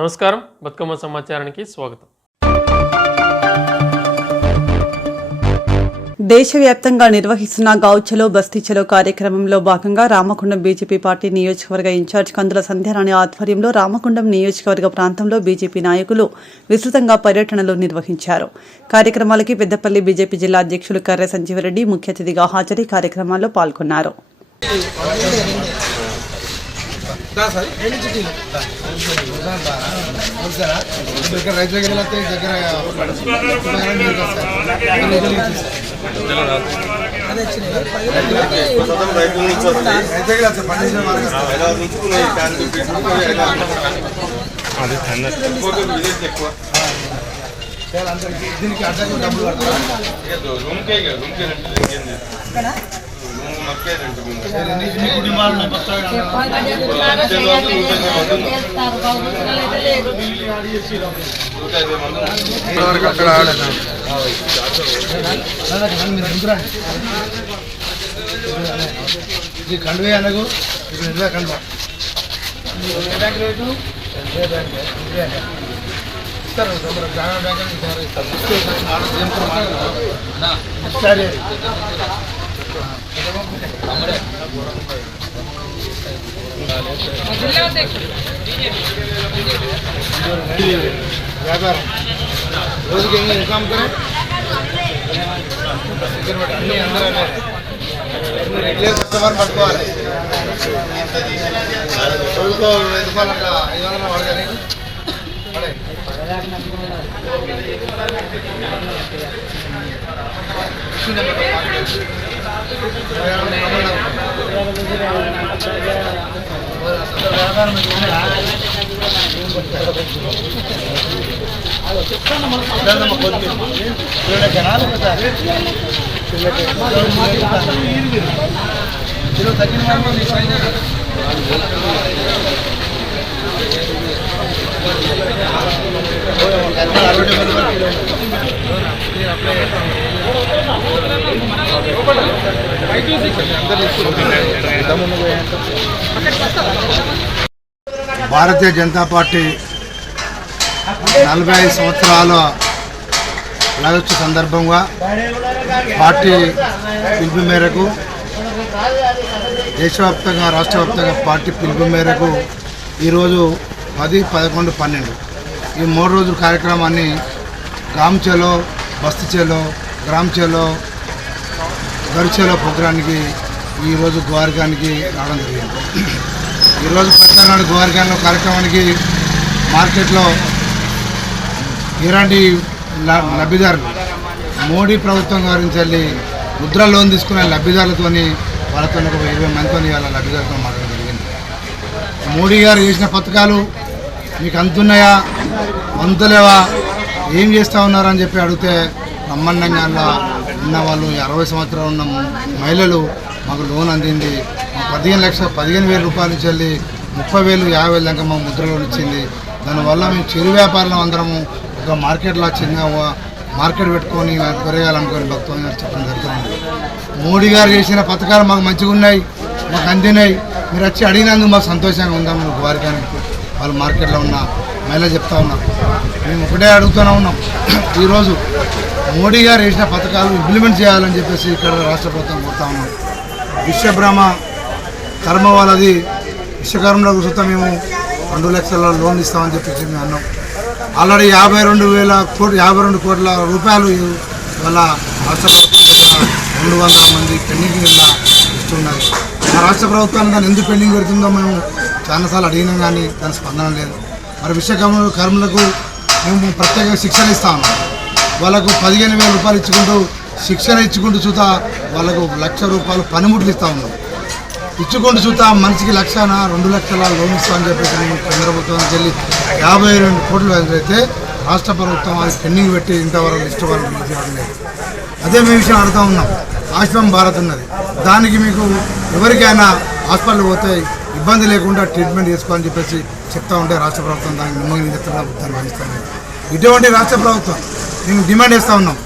నమస్కారం, బతుకమ్మ సమాచారానికి స్వాగతం. దేశవ్యాప్తంగా నిర్వహిస్తున్న గౌచలో బస్తీచలో కార్యక్రమంలో భాగంగా రామగుండం బీజేపీ పార్టీ నియోజకవర్గ ఇన్ఛార్జ్ కందుల సంధ్యారాణి ఆధ్వర్యంలో రామగుండం నియోజకవర్గ ప్రాంతంలో బీజేపీ నాయకులు విస్తృతంగా పర్యటనలు నిర్వహించారు. కార్యక్రమాలకి పెద్దపల్లి బీజేపీ జిల్లా అధ్యక్షులు కర్రె సంజీవరెడ్డి ముఖ్య అతిథిగా హాజరై కార్యక్రమాల్లో పాల్గొన్నారు. దీనికి అడ్డకు డబ్బులు కండువే అనకు కండువా ఇస్తారు గ్రామీణ బ్యాంక్ వ్యాపారం రోజుకి ఇన్కమ్ అన్ని అందరూ రెగ్యులర్ కస్టమర్ పట్టుకోవాలి. రోజుకో 5 రూపాయలు అట్లా 500 పడగానే భారతీయ జనతా పార్టీ 45 సంవత్సరాల రాజోత్సవ సందర్భంగా పార్టీ పిలుపు మేరకు దేశవ్యాప్తంగా రాష్ట్ర వ్యాప్తంగా పార్టీ పిలుపు మేరకు ఈరోజు 10, 11, 12 ఈ 3 రోజుల కార్యక్రమాన్ని గ్రామ్ చలో, బస్తీ చలో, గ్రామ్ చలో, గరిచలో ప్రోగ్రానికి ఈరోజు గోవర్గానికి రావడం జరిగింది. ఈరోజు పట్టణాడు గోవర్గాన్లో కార్యక్రమానికి మార్కెట్లో ఇలాంటి లబ్ధిదారులు మోడీ ప్రభుత్వం గురించి ముద్ర లోన్ తీసుకునే లబ్ధిదారులతో వాళ్ళతో ఒక 20 మందితో వాళ్ళ లబ్ధిదారులతో మాట్లాడడం జరిగింది. మోడీ గారు చేసిన పథకాలు మీకు అందుతున్నాయా, అందులేవా, ఏం చేస్తూ ఉన్నారని చెప్పి అడిగితే బ్రహ్మాండంగా ఉన్న వాళ్ళు 60 సంవత్సరాలు ఉన్న మహిళలు మాకు లోన్ అందింది, 15,000 రూపాయల నుంచి వెళ్ళి 30,000, 50,000 దాకా మాకు ముద్ర లోన్ ఇచ్చింది. దానివల్ల మేము చిరు వ్యాపారులు అందరము ఒక మార్కెట్లో చిన్న మార్కెట్ పెట్టుకొని కొరగాలనుకొని భక్తులు చెప్పడం జరుగుతుంది. మోడీ గారు చేసిన పథకాలు మాకు మంచిగా ఉన్నాయి, మాకు అందినాయి, మీరు వచ్చి అడిగినందుకు మాకు సంతోషంగా ఉందాం. వారికి వాళ్ళు మార్కెట్లో ఉన్న మహిళ చెప్తా ఉన్నారు. మేము ఒకటే అడుగుతూనే ఉన్నాం, ఈరోజు మోడీ గారు వేసిన పథకాలు ఇంప్లిమెంట్ చేయాలని చెప్పేసి ఇక్కడ రాష్ట్ర ప్రభుత్వం కోరుతా ఉన్నాం. విశ్వబ్రహ్మ కర్మ వాళ్ళది విశ్వకర్మలో చూస్తే మేము 2 లక్షల లోన్ ఇస్తామని చెప్పేసి మేము అన్నాం. ఆల్రెడీ 52 కోట్ల రూపాయలు వాళ్ళ రాష్ట్ర ప్రభుత్వం 200 మంది పెండింగ్ ఇస్తున్నది. ఆ రాష్ట్ర ప్రభుత్వాన్ని దాన్ని ఎందుకు పెండింగ్ పెడుతుందో మేము చాలాసార్లు అడిగినాం, కానీ దాని స్పందన లేదు. మరి విశ్వకర్మలకు మేము ప్రత్యేకంగా శిక్షణ ఇస్తా ఉన్నాం. వాళ్ళకు 15,000 రూపాయలు శిక్షణ ఇచ్చుకుంటూ చూతా వాళ్ళకు 1,00,000 రూపాయలు పనిముట్లు ఇస్తూ ఉన్నాం. ఇచ్చుకుంటూ చూతా మనిషికి 1,00,000, 2 లక్షల లోన్ ఇస్తామని చెప్పేసి కేంద్ర ప్రభుత్వానికి వెళ్ళి 52 కోట్లు అయితే రాష్ట్ర ప్రభుత్వం అది పెండింగ్ పెట్టి ఇంతవరకు లిస్టు వరకు రిలీజ్ లేదు. అదే మేము విషయం అడుగుతూ ఉన్నాం. ఆయుష్మాన్ భారత్ ఉన్నది, దానికి మీకు ఎవరికైనా హాస్పిటల్ పోతే ఇబ్బంది లేకుండా ట్రీట్మెంట్ చేసుకోవాలని చెప్పేసి చెప్తా ఉంటే రాష్ట్ర ప్రభుత్వం దానికి నిమ్మగని వహిస్తాను. ఇటువంటి రాష్ట్ర ప్రభుత్వం మేము డిమాండ్ చేస్తూ ఉన్నాం.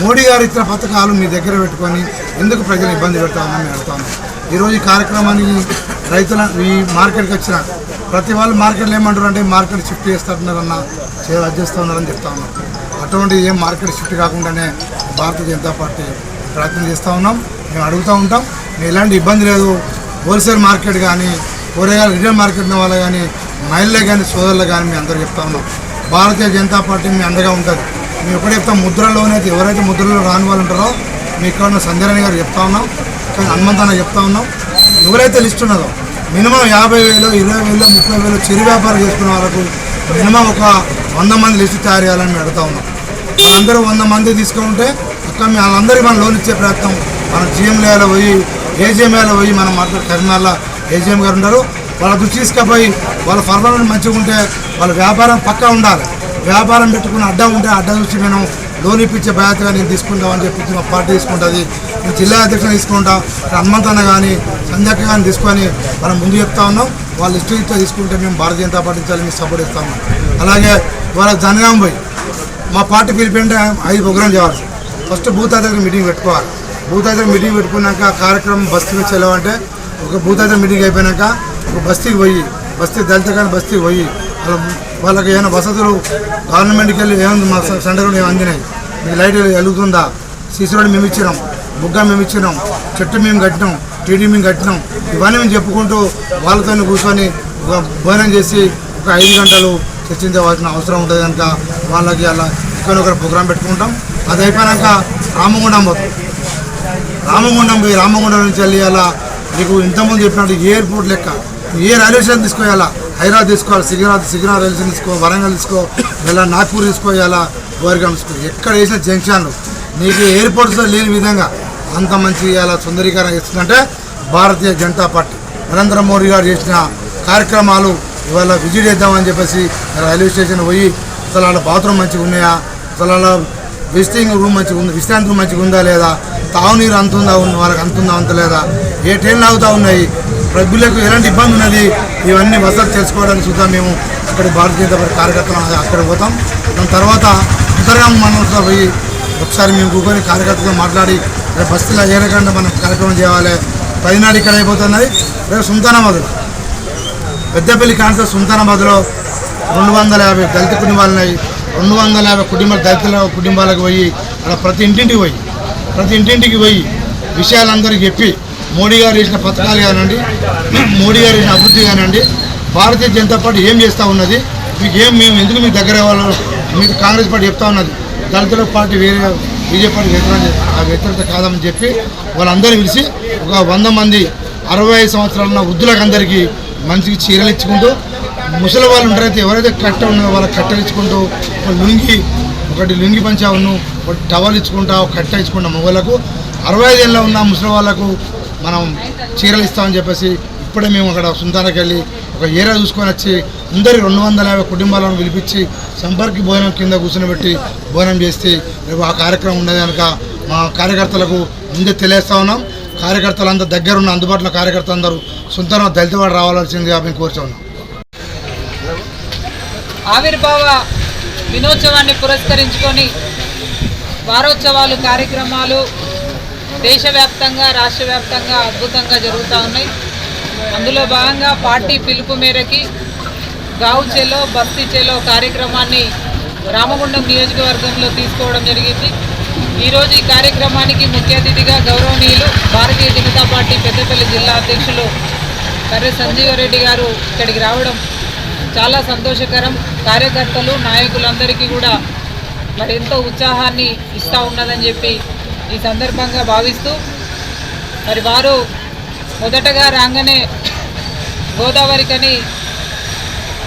మోడీ గారు ఇచ్చిన పథకాలు మీ దగ్గర పెట్టుకొని ఎందుకు ప్రజలు ఇబ్బంది పెడతా ఉన్నాం మేము అడుగుతా ఉన్నాం. ఈరోజు ఈ కార్యక్రమానికి రైతుల ఈ మార్కెట్కి వచ్చిన ప్రతి వాళ్ళు మార్కెట్లో ఏమంటారు అంటే మార్కెట్ షిఫ్ట్ చేస్తున్నారన్న అది చేస్తూ ఉన్నారని చెప్తా ఉన్నాం. అటువంటి ఏం మార్కెట్ షిఫ్ట్ కాకుండానే భారతీయ జనతా పార్టీ ప్రయత్నం చేస్తూ ఉన్నాం. మేము అడుగుతూ ఉంటాం, మేము ఎలాంటి ఇబ్బంది లేదు. హోల్సేల్ మార్కెట్ కానీ కూరగాయల రిటైల్ మార్కెట్ వాళ్ళ కానీ మహిళలే కానీ సోదరులు కానీ మేము అందరూ చెప్తా ఉన్నాం. భారతీయ జనతా పార్టీ మీ అండగా ఉంటుంది. మేము ఎప్పుడు చెప్తాం, ముద్రలోనైతే ఎవరైతే ముద్రలో రాని వాళ్ళు ఉంటారో మీ ఇక్కడ ఉన్న సంధ్యారాణి గారు చెప్తా ఉన్నాం, కానీ హనుమంతన్న చెప్తా ఉన్నాం. ఎవరైతే లిస్ట్ ఉన్నదో మినిమం 50,000, 20,000, 30,000 చిరు వ్యాపారం చేసుకున్న వాళ్ళకు మినిమం ఒక 100 మంది లిస్టు తయారు చేయాలని మేము అడుగుతా ఉన్నాం. వాళ్ళందరూ 100 మంది తీసుకుంటే అక్కడ వాళ్ళందరికీ మనం లోన్ ఇచ్చే ప్రయత్నం మనం జిఎంఏలో పోయి ఏజిఎంఏలో పోయి మనం మాట్లాడు కరీంనగర్లో ఏజిఎం గారు ఉన్నారు. వాళ్ళ దృష్టి తీసుకుపోయి వాళ్ళ పర్ఫార్మెన్స్ మంచిగా ఉంటే వాళ్ళ వ్యాపారం పక్కా ఉండాలి. వ్యాపారం పెట్టుకుని అడ్డా ఉంటే అడ్డా చూసి మేము లోన్ ఇప్పించే బాధ్యతగా నేను తీసుకుంటామని చెప్పి మా పార్టీ తీసుకుంటుంది. నేను జిల్లా అధ్యక్షులు తీసుకుంటాం. హనుమంతన్న కానీ సంధ్యక్క కానీ తీసుకొని మనం ముందు చెప్తా ఉన్నాం. వాళ్ళు ఇష్టంతో తీసుకుంటే మేము భారతీయ జనతా పార్టీ నుంచి మీకు సపోర్ట్ ఇస్తా ఉన్నాం. అలాగే వాళ్ళ జనగాం పోయి మా పార్టీ పిలిపింటే 5 ప్రోగ్రాం చేయాలి. ఫస్ట్ బూత్ అధ్యక్షులు మీటింగ్ పెట్టుకోవాలి. బూత్ అధ్యక్షులు మీటింగ్ పెట్టుకున్నాక కార్యక్రమం బస్తీకి చెల్లవంటే ఒక బూత్ అధ్యక్షులు మీటింగ్ అయిపోయినాక ఒక బస్తీకి పోయి దళిత కానీ బస్తీకి పోయి వాళ్ళకి ఏమైనా వసతులు గవర్నమెంట్కి వెళ్ళి ఏముంది మా సెంటర్ ఏమి అందినాయి, మీకు లైట్ వెలుగుతుందా, సీసీ రోడ్ మేము ఇచ్చినాం, బుగ్గ మేము ఇచ్చినాం, చెట్టు మేము కట్టినాం, టీడీ మేము కట్టినాం, ఇవన్నీ మేము చెప్పుకుంటూ వాళ్ళతో కూర్చొని భోజనం చేసి ఒక 5 గంటలు చర్చించవలసిన అవసరం ఉంటుంది. కనుక వాళ్ళకి అలా ఒకరి ప్రోగ్రాం పెట్టుకుంటాం. అది అయిపోయాక రామగుండం పోతాం. రామగుండం పోయి రామగుండం నుంచి వెళ్ళి అలా మీకు ఇంతకుముందు చెప్పినట్టు ఎయిర్పోర్ట్ లెక్క ఏ రైల్వే స్టేషన్ తీసుకోవాలా, హైదరాబాద్ తీసుకోవాలి, సికింద్రాబాద్ రైల్వే స్టేషన్ తీసుకో, వరంగల్ తీసుకో, ఇలా నాగ్పూర్ తీసుకోవాలా, గోరిగాం తీసుకో, ఎక్కడ వేసిన జంక్షన్లు నీకు ఎయిర్పోర్ట్స్లో లేని విధంగా అంత మంచి ఇలా సుందరీకరణ ఇస్తుందంటే భారతీయ జనతా పార్టీ నరేంద్ర మోడీ గారు చేసిన కార్యక్రమాలు ఇవాళ విజిట్ చేద్దామని చెప్పేసి రైల్వే స్టేషన్ పోయి అసలు వాళ్ళ బాత్రూమ్ మంచిగా ఉన్నాయా, అసలు వాళ్ళ విజిటింగ్ రూమ్ మంచిగా ఉంది, విశ్రాంతి రూమ్ మంచిగా ఉందా లేదా, తాగునీరు అంతుందా వాళ్ళకి అంతుందా అంత లేదా, ఏ ట్రైన్లు ఆగుతూ ఉన్నాయి, ప్రజలకు ఎలాంటి ఇబ్బంది ఉన్నది, ఇవన్నీ వసతులు తెలుసుకోవడానికి చూద్దాం. మేము అక్కడ భారతీయ జనతా పార్టీ కార్యకర్తలు అక్కడికి పోతాం. దాని తర్వాత అంతర్గామ మండలంలో పోయి ఒకసారి మేము కూర్చొని కార్యకర్తలతో మాట్లాడి రేపు బస్తీలో ఏ రకంగా మనం కార్యక్రమం చేయాలి. 10 నాడు ఇక్కడ అయిపోతున్నది. రేపు సుల్తానాబాద్లో పెద్దపల్లి కాన్సర్ సుల్తానాబాద్లో 250 దళిత కుటుంబాలు ఉన్నాయి. 250 కుటుంబాలు దళితుల కుటుంబాలకు పోయి అక్కడ ప్రతి ఇంటింటికి పోయి విషయాలందరికీ చెప్పి మోడీ గారు చేసిన పథకాలు కానివ్వండి, మోడీ గారు చేసిన అభివృద్ధి కానివ్వండి, భారతీయ జనతా పార్టీ ఏం చేస్తూ ఉన్నది, మేము ఎందుకు మీకు దగ్గర వాళ్ళు మీకు కాంగ్రెస్ పార్టీ చెప్తా ఉన్నది, దళితుల పార్టీ వేరే బీజేపీ పార్టీ వ్యతిరేకత కాదని చెప్పి వాళ్ళందరూ పిలిచి ఒక 100 మంది 65 సంవత్సరాల వృద్ధులకు అందరికీ మంచికి చీరలు ఇచ్చుకుంటూ, ముసలి వాళ్ళు ఉంటారైతే ఎవరైతే కట్ట ఉన్నదో వాళ్ళకి కట్టెలు ఇచ్చుకుంటూ, ఒకటి లుంగి పంచావును, ఒకటి టవల్ ఇచ్చుకుంటా, ఒక కట్ట ఇచ్చుకుంటా మగవాళ్ళకు, 65 ఏళ్ళలో ఉన్న ముసలి వాళ్ళకు మనం చీరలు ఇస్తామని చెప్పేసి ఇప్పుడే మేము అక్కడ సుంతానికి వెళ్ళి ఒక ఏరియా చూసుకొని వచ్చి అందరి 250 కుటుంబాలను పిలిపించి సంపర్క భోజనం కింద కూర్చొని భోజనం చేస్తే రేపు ఆ కార్యక్రమం ఉండదు కనుక మా కార్యకర్తలకు ముందే తెలియజేస్తా ఉన్నాం. కార్యకర్తలందరూ దగ్గర ఉన్న అందుబాటులో కార్యకర్తలు అందరూ సుంతాన దళితవాడు రావాల్సిందిగా మేము కోరుచా ఉన్నాం. ఆవిర్భావ దినోత్సవాన్ని పురస్కరించుకొని వారోత్సవాలు కార్యక్రమాలు దేశవ్యాప్తంగా రాష్ట్ర వ్యాప్తంగా అద్భుతంగా జరుగుతూ ఉన్నాయి. అందులో భాగంగా పార్టీ పిలుపు మేరకి గావ్ చెలో బస్తీ చెలో కార్యక్రమాన్ని రామగుండం నియోజకవర్గంలో తీసుకోవడం జరిగింది. ఈరోజు ఈ కార్యక్రమానికి ముఖ్య అతిథిగా గౌరవనీయులు భారతీయ జనతా పార్టీ పెద్దపల్లి జిల్లా అధ్యక్షులు కర్రె సంజీవరెడ్డి గారు ఇక్కడికి రావడం చాలా సంతోషకరం. కార్యకర్తలు నాయకులందరికీ కూడా మరి ఎంతో ఉత్సాహాన్ని ఇస్తూ ఉన్నదని చెప్పి ఈ సందర్భంగా భావిస్తూ మరి వారు మొదటగా రాగానే గోదావరికని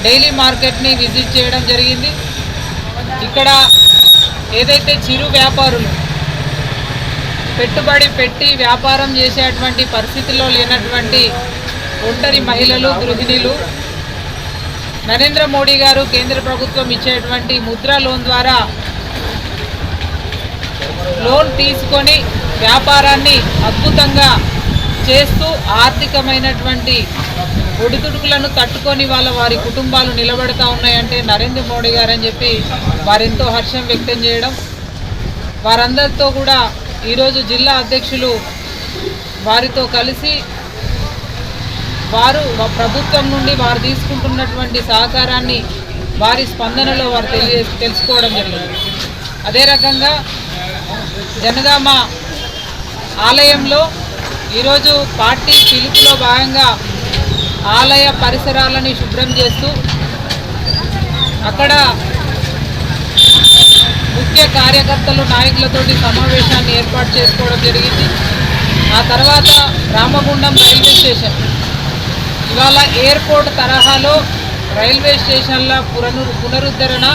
డైలీ మార్కెట్ని విజిట్ చేయడం జరిగింది. ఇక్కడ ఏదైతే చిరు వ్యాపారులు పెట్టుబడి పెట్టి వ్యాపారం చేసేటువంటి పరిస్థితుల్లో లేనటువంటి ఒంటరి మహిళలు, గృహిణులు నరేంద్ర మోడీ గారు కేంద్ర ప్రభుత్వం ఇచ్చేటువంటి ముద్రా లోన్ ద్వారా లోన్ తీసుకొని వ్యాపారాన్ని అద్భుతంగా చేస్తూ ఆర్థికమైనటువంటి ఒడిదుడుకులను తట్టుకొని వారి కుటుంబాలు నిలబడతా ఉన్నాయంటే నరేంద్ర మోడీ గారు అని చెప్పి వారెంతో హర్షం వ్యక్తం చేయడం. వారందరితో కూడా ఈరోజు జిల్లా అధ్యక్షులు వారితో కలిసి వారు ప్రభుత్వం నుండి వారు తీసుకుంటున్నటువంటి సహకారాన్ని వారి స్పందనలో వారు తెలుసుకోవడం జరిగింది. అదే రకంగా జనగామ ఆలయంలో ఈరోజు పార్టీ పిలుపులో భాగంగా ఆలయ పరిసరాలని శుభ్రం చేస్తూ అక్కడ ముఖ్య కార్యకర్తలు నాయకులతోటి సమావేశాన్ని ఏర్పాటు చేసుకోవడం జరిగింది. ఆ తర్వాత రామగుండం రైల్వే స్టేషన్ ఇవాళ ఎయిర్పోర్ట్ తరహాలో రైల్వే స్టేషన్ల పునరుద్ధరణ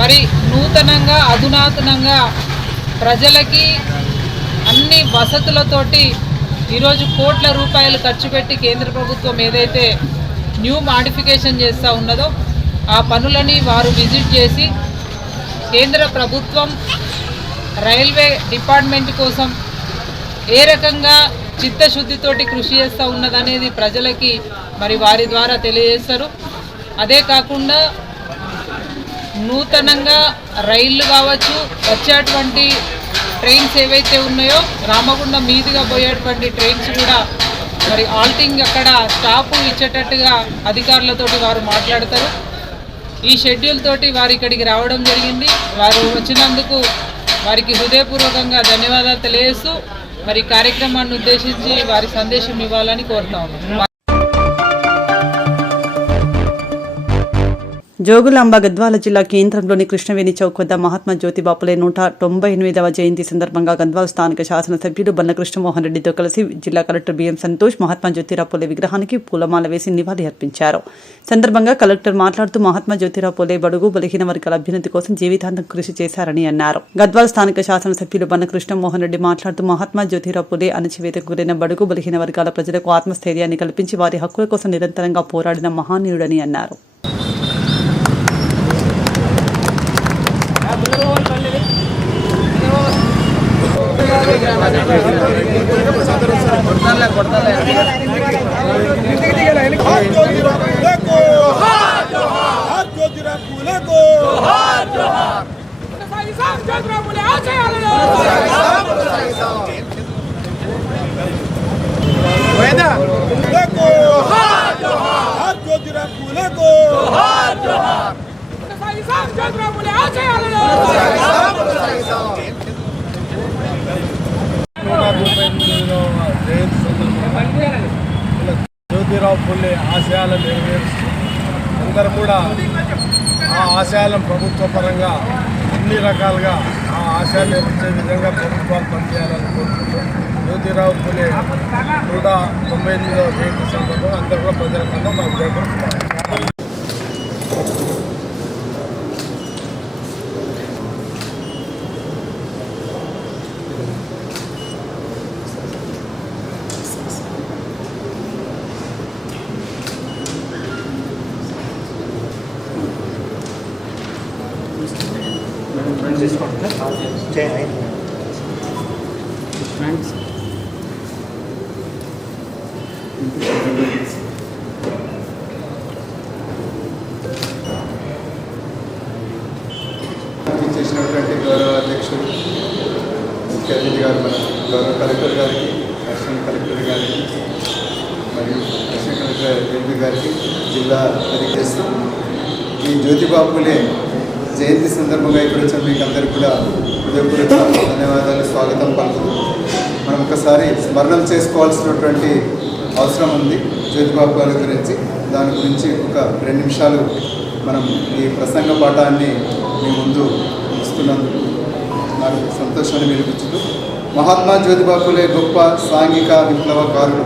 మరి నూతనంగా అధునాతనంగా ప్రజలకి అన్ని వసతులతోటి ఈరోజు కోట్ల రూపాయలు ఖర్చు పెట్టి కేంద్ర ప్రభుత్వం ఏదైతే న్యూ మాడిఫికేషన్ చేస్తూ ఉన్నదో ఆ పనులని వారు విజిట్ చేసి కేంద్ర ప్రభుత్వం రైల్వే డిపార్ట్మెంట్ కోసం ఏ రకంగా చిత్తశుద్ధితోటి కృషి చేస్తూ ఉన్నదనేది ప్రజలకి మరి వారి ద్వారా తెలియజేస్తారు. అదే కాకుండా నూతనంగా రైళ్లు కావచ్చు, వచ్చేటువంటి ట్రైన్స్ ఏవైతే ఉన్నాయో రామగుండం మీదుగా పోయేటువంటి ట్రైన్స్ కూడా మరి ఆల్టింగ్ అక్కడ స్టాప్ ఇచ్చేటట్టుగా అధికారులతోటి వారు మాట్లాడతారు. ఈ షెడ్యూల్ తోటి వారు ఇక్కడికి రావడం జరిగింది. వారు వచ్చినందుకు వారికి హృదయపూర్వకంగా ధన్యవాదాలు తెలియజేస్తూ మరి కార్యక్రమాన్ని ఉద్దేశించి వారి సందేశం ఇవ్వాలని కోరుతా ఉన్నాను. జోగులాంబ గద్వాల జిల్లా కేంద్రంలోని కృష్ణవేణి చౌక్ వద్ద మహాత్మా జ్యోతిబా ఫులే 198వ జయంతి సందర్భంగా గద్వాల స్థానిక శాసనసభ్యుడు బన్న కృష్ణమోహన్ రెడ్డితో కలిసి జిల్లా కలెక్టర్ బిఎం సంతోష్ మహాత్మా జ్యోతిరావు ఫులే విగ్రహానికి పూలమాల వేసి నివాళి అర్పించారు. సందర్భంగా కలెక్టర్ మాట్లాడుతూ మహాత్మా జ్యోతిరావు ఫులే బడుగు బలహీన వర్గాల అభ్యున్నతి కోసం జీవితాంతం కృషి చేశారని అన్నారు. గద్వాల స్థానిక శాసనసభ్యులు బన్న కృష్ణమోహన్ రెడ్డి మాట్లాడుతూ మహాత్మా జ్యోతిరావు ఫులే అణచివేతకు గురైన బడుగు బలహీన వర్గాల ప్రజలకు ఆత్మస్థైర్యాన్ని కల్పించి వారి హక్కుల కోసం నిరంతరంగా పోరాడిన మహానీయుడని అన్నారు. జ్యోతిరావు ఫులే ఆశయాలను నెరవేరుస్తూ అందరూ కూడా ఆ ఆశయాలను ప్రభుత్వ పరంగా అన్ని రకాలుగా ఆ ఆశయాలు నెరవేర్చే విధంగా ప్రభుత్వాలు పనిచేయాలని కోరుకుంటూ జ్యోతిరావు ఫులే 198వ జయంతి సందర్భంగా అందరూ కూడా ప్రజలకన్నా మా ఉద్యోగం చేసినటువంటి గౌరవ అధ్యక్షుడు ముఖ్య అతిథి గారు మన గౌరవ కలెక్టర్ గారికి, అసిస్టెంట్ కలెక్టర్ గారికి మరియు అసిస్టెంట్ కలెక్టర్ ఎంపీ గారికి, జిల్లా అధికారులు, ఈ జ్యోతిబా ఫులే జయంతి సందర్భంగా ఇక్కడ వచ్చిన మీకు అందరికీ కూడా హృదయపూర్వక ధన్యవాదాలు, స్వాగతం పలుకుతూ మనం ఒకసారి స్మరణం చేసుకోవాల్సినటువంటి అవసరం ఉంది జ్యోతిబా ఫులే గురించి. దాని గురించి ఒక 2 నిమిషాలు మనం ఈ ప్రసంగ పాఠాన్ని మీ ముందు ఇస్తున్నందుకు నాకు సంతోషాన్ని వెలిగించుతూ, మహాత్మా జ్యోతిబా ఫులే గొప్ప సాంఘిక విప్లవకారుడు,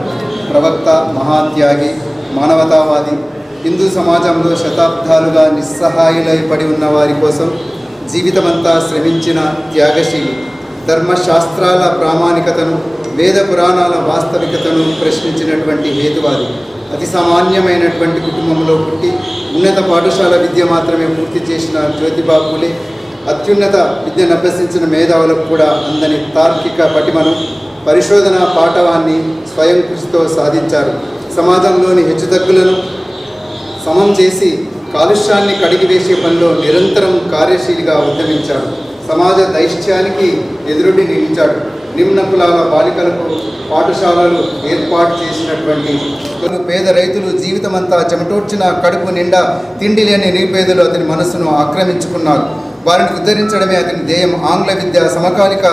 ప్రవక్త, మహాత్యాగి, మానవతావాది. హిందూ సమాజంలో శతాబ్దాలుగా నిస్సహాయులై పడి ఉన్న వారి కోసం జీవితమంతా శ్రమించిన త్యాగశీలి. ధర్మశాస్త్రాల ప్రామాణికతను, వేద పురాణాల వాస్తవికతను ప్రశ్నించినటువంటి హేతువాది. అతి సామాన్యమైనటువంటి కుటుంబంలో పుట్టి ఉన్నత పాఠశాల విద్య మాత్రమే పూర్తి చేసిన జ్యోతిబా ఫులే అత్యున్నత విద్యను అభ్యసించిన మేధావులకు కూడా అందని తార్కిక పటిమను, పరిశోధన పాఠవాన్ని స్వయం కృషితో సాధించారు. సమాజంలోని హెచ్చుతగ్గులను సమం చేసి కాలుష్యాన్ని కడిగివేసే పనిలో నిరంతరం కార్యశీలిగా ఉద్యమించాడు. సమాజ దైష్ట్యానికి ఎదురుడి నిలిచాడు. నిమ్న కులాల బాలికలకు పాఠశాలలు ఏర్పాటు చేసినటువంటి పేద రైతులు జీవితమంతా చెమటోడ్చిన కడుపు నిండా తిండి లేని నిరుపేదలు అతని మనస్సును ఆక్రమించుకున్నారు. వారిని ఉద్ధరించడమే అతని ధ్యేయం. ఆంగ్ల విద్య, సమకాలిక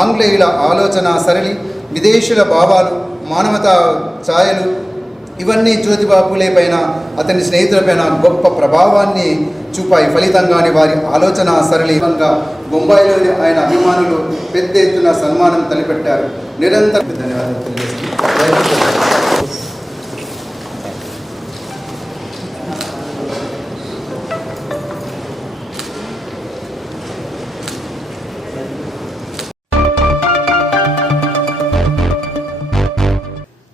ఆంగ్లేయుల ఆలోచన సరళి, విదేశీయుల భావాలు, మానవతా ఛాయలు ఇవన్నీ జ్యోతిబా పూలే పైన అతని స్నేహితులపైన గొప్ప ప్రభావాన్ని చూపాయి. ఫలితంగానే వారి ఆలోచన సరళంగా బొంబాయిలోని ఆయన అభిమానులు పెద్ద ఎత్తున సన్మానం తలపెట్టారు. నిరంతరం ధన్యవాదాలు తెలియజేస్తున్నాను.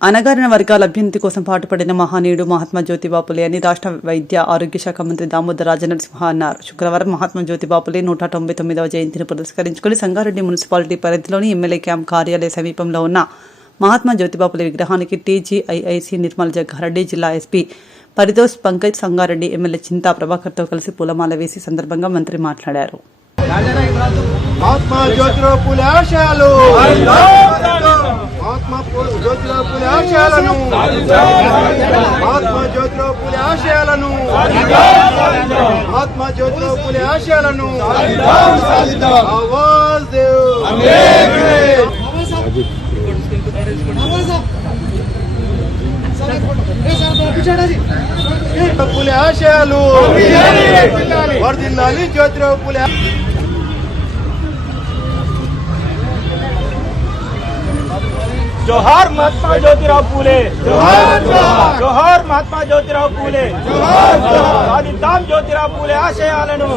అణగారిన వర్గాల అభ్యున్నతి కోసం పాటుపడిన మహానీయుడు మహాత్మా జ్యోతిబా పూలే అని రాష్ట్ర వైద్య ఆరోగ్య శాఖ మంత్రి దామోదర్ రాజనరసింహ అన్నారు. శుక్రవారం మహాత్మా జ్యోతిబా పూలే 199వ జయంతిని పురస్కరించుకుని సంగారెడ్డి మున్సిపాలిటీ పరిధిలోని ఎమ్మెల్యే క్యాంప్ కార్యాలయ సమీపంలో ఉన్న మహాత్మా జ్యోతిబా పూలే విగ్రహానికి టీజీఐఐసీ నిర్మల్ జగ్గారెడ్డి, జిల్లా ఎస్పీ పరితోష్ పంకజ్, సంగారెడ్డి ఎమ్మెల్యే చింతా ప్రభాకర్తో కలిసి పూలమాల వేసి సందర్భంగా మంత్రి మాట్లాడారు. మహాత్మా జ్యోతిరావు పూలే ఆశయాలు, మహాత్మా జ్యోతిరావు పూలే ఆశయాలను, మహాత్మా జ్యోతిరావు పూలే ఆశయాలను, మహాత్మా జ్యోతిరావు పూలే ఆశయాలను ఆవాజ్ దేవ్. పూలే ఆశయాలు వర్ధిల్లాలి. జ్యోతిరావు పూలే जोहार महात्मा ज्योतिराव फूले, जोहार महात्मा ज्योतिराव फूले, साधिद्दाम ज्योतिराव फूले आशयाలను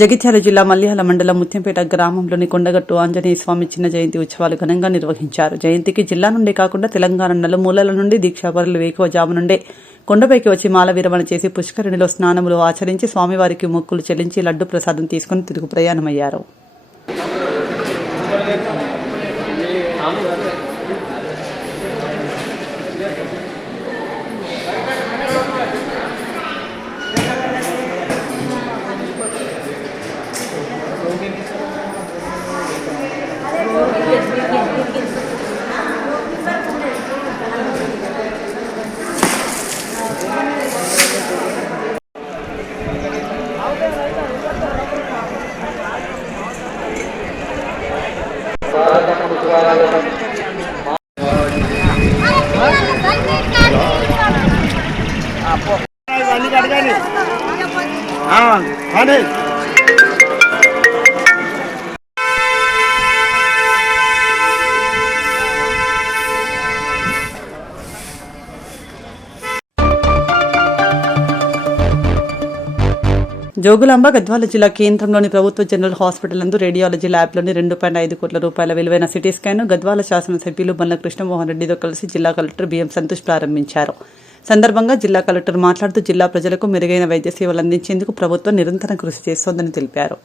జగిత్యాల జిల్లా మల్యాల మండలం ముత్యంపేట గ్రామంలోని కొండగట్టు ఆంజనేయ స్వామి చిన్న జయంతి ఉత్సవాలు ఘనంగా నిర్వహించారు. జయంతికి జిల్లా నుండే కాకుండా తెలంగాణ నలుమూలల నుండి దీక్షాపరులు వేకువజాము నుండే కొండపైకి వచ్చి మాల విరమణ చేసి పుష్కరిణిలో స్నానములు ఆచరించి స్వామివారికి మొక్కులు చెల్లించి లడ్డు ప్రసాదం తీసుకుని తిరుగు ప్రయాణమయ్యారు. జోగులాంబ గద్వాల జిల్లా కేంద్రంలోని ప్రభుత్వ జనరల్ హాస్పిటల్ నందు రేడియాలజీ ల్యాబ్లోని 2.5 కోట్ల రూపాయల విలువైన సిటీ స్కాన్ గద్వాల శాసనసభ్యులు బల్ల కృష్ణమోహన్ రెడ్డితో కలిసి జిల్లా కలెక్టర్ బిఎం సంతోష్ ప్రారంభించారు. సందర్భంగా జిల్లా కలెక్టర్ మాట్లాడుతూ జిల్లా ప్రజలకు మెరుగైన వైద్య సేవలు అందించేందుకు ప్రభుత్వం నిరంతరం కృషి చేస్తోందని తెలిపారు.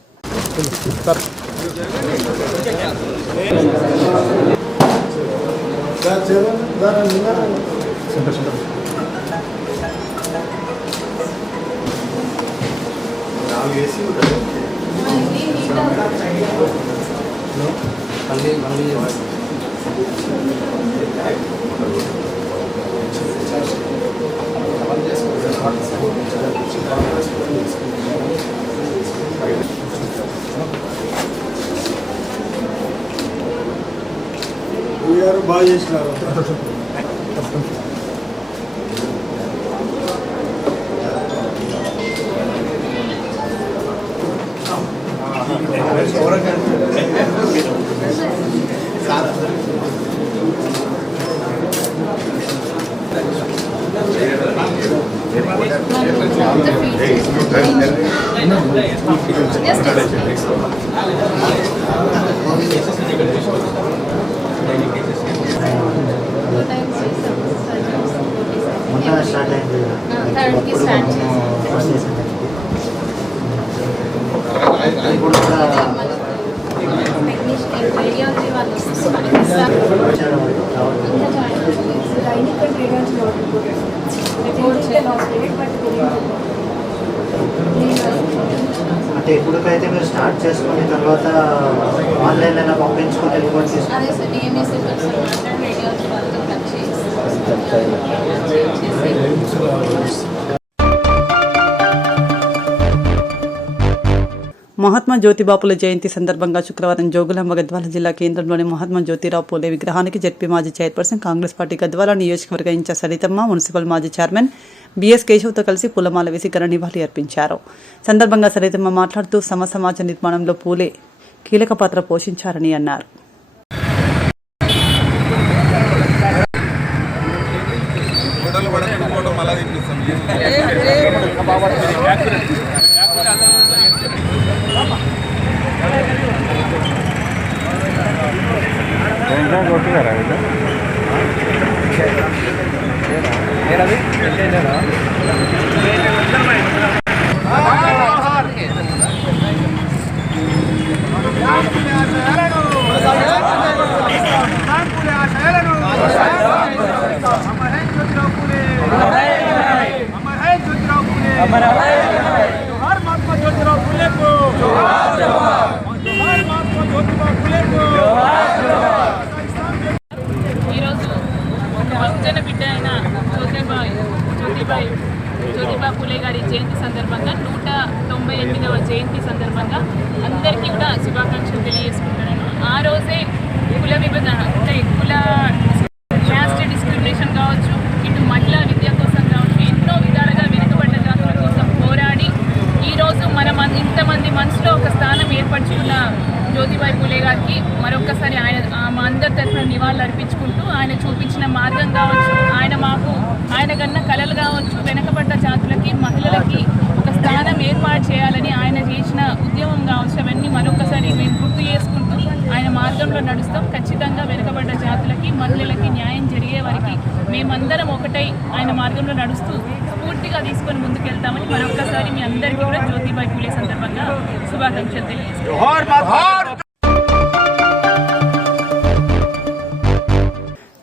బాగా చేసినారు. మొన్న స్టార్ట్ అయింది థర్డ్కి స్టార్ట్ చేసాం. ఇప్పుడు కూడా టెక్నీషియన్ రేడియాలజీ వాళ్ళు వస్తున్నారు. ఇంకా జాయిన్ అంటే ఇప్పటికైతే మీరు స్టార్ట్ చేసుకుని తర్వాత ఆన్లైన్ అయినా పంపించుకొని రిపోర్ట్ తీసుకుని అదే సార్ డిఎంఎస్ మాట్లాడి రేడియాలజీ వాళ్ళతో టచ్ చేసి మహాత్మా జ్యోతిబాపుల జయంతి సందర్భంగా శుక్రవారం జోగులాంబ గద్వాల జిల్లా కేంద్రంలోని మహాత్మా జ్యోతిరావు పూలే విగ్రహానికి జడ్పీ మాజీ చైర్పర్సన్ కాంగ్రెస్ పార్టీ గద్వాల నియోజకవర్గ ఇన్ఛార్జ్ సరితమ్మ, మున్సిపల్ మాజీ చైర్మన్ బిఎస్ కేశవ్తో కలిసి పూలమాల వేసి ఘన నివాళి అర్పించారు. సందర్భంగా సరితమ్మ మాట్లాడుతూ సమాజ నిర్మాణంలో పూలే కీలక పాత్ర పోషించారని అన్నారు. ఈరోజు బహుజన బిడ్డ అయిన జ్యోతిబా పూలే గారి జయంతి సందర్భంగా 198వ జయంతి సందర్భంగా అందరికీ కూడా శుభాకాంక్షలు తెలియజేసుకుంటున్నాను. ఆ రోజే కుల విభజన అంటే కుల క్యాస్ట్ డిస్క్రిమినేషన్ కావచ్చు, ఇటు మహిళా విద్య కోసం కావచ్చు, ఎన్నో విధాలుగా వెనుకబడ్డ జాతుల కోసం పోరాడి ఈరోజు మనం ఇంతమంది మనసులో ఒక స్థానం ఏర్పరచుకున్న జ్యోతిబాయి పూలే గారికి మరొకసారి మా అందరి తరఫున నివాళులు అర్పించుకుంటూ ఆయన చూపించిన మార్గం కావచ్చు, ఆయన కన్నా కళలు కావచ్చు, వెనకబడ్డ జాతులకి మహిళలకి ఒక స్థానం ఏర్పాటు చేయాలని ఆయన చేసిన ఉద్యమం కావచ్చు, అవన్నీ మరొకసారి మేము గుర్తు చేసుకుంటూ ఆయన మార్గంలో నడుస్తాం. ఖచ్చితంగా వెనకబడ్డ జాతులకి మహిళలకి న్యాయం జరిగే వారికి మేమందరం ఒకటై ఆయన మార్గంలో నడుస్తూ స్ఫూర్తిగా తీసుకొని ముందుకెళ్తామని మరొకసారి మీ అందరికీ కూడా జ్యోతిబాయి పూలే సందర్భంగా శుభాకాంక్షలు తెలియజేస్తాం.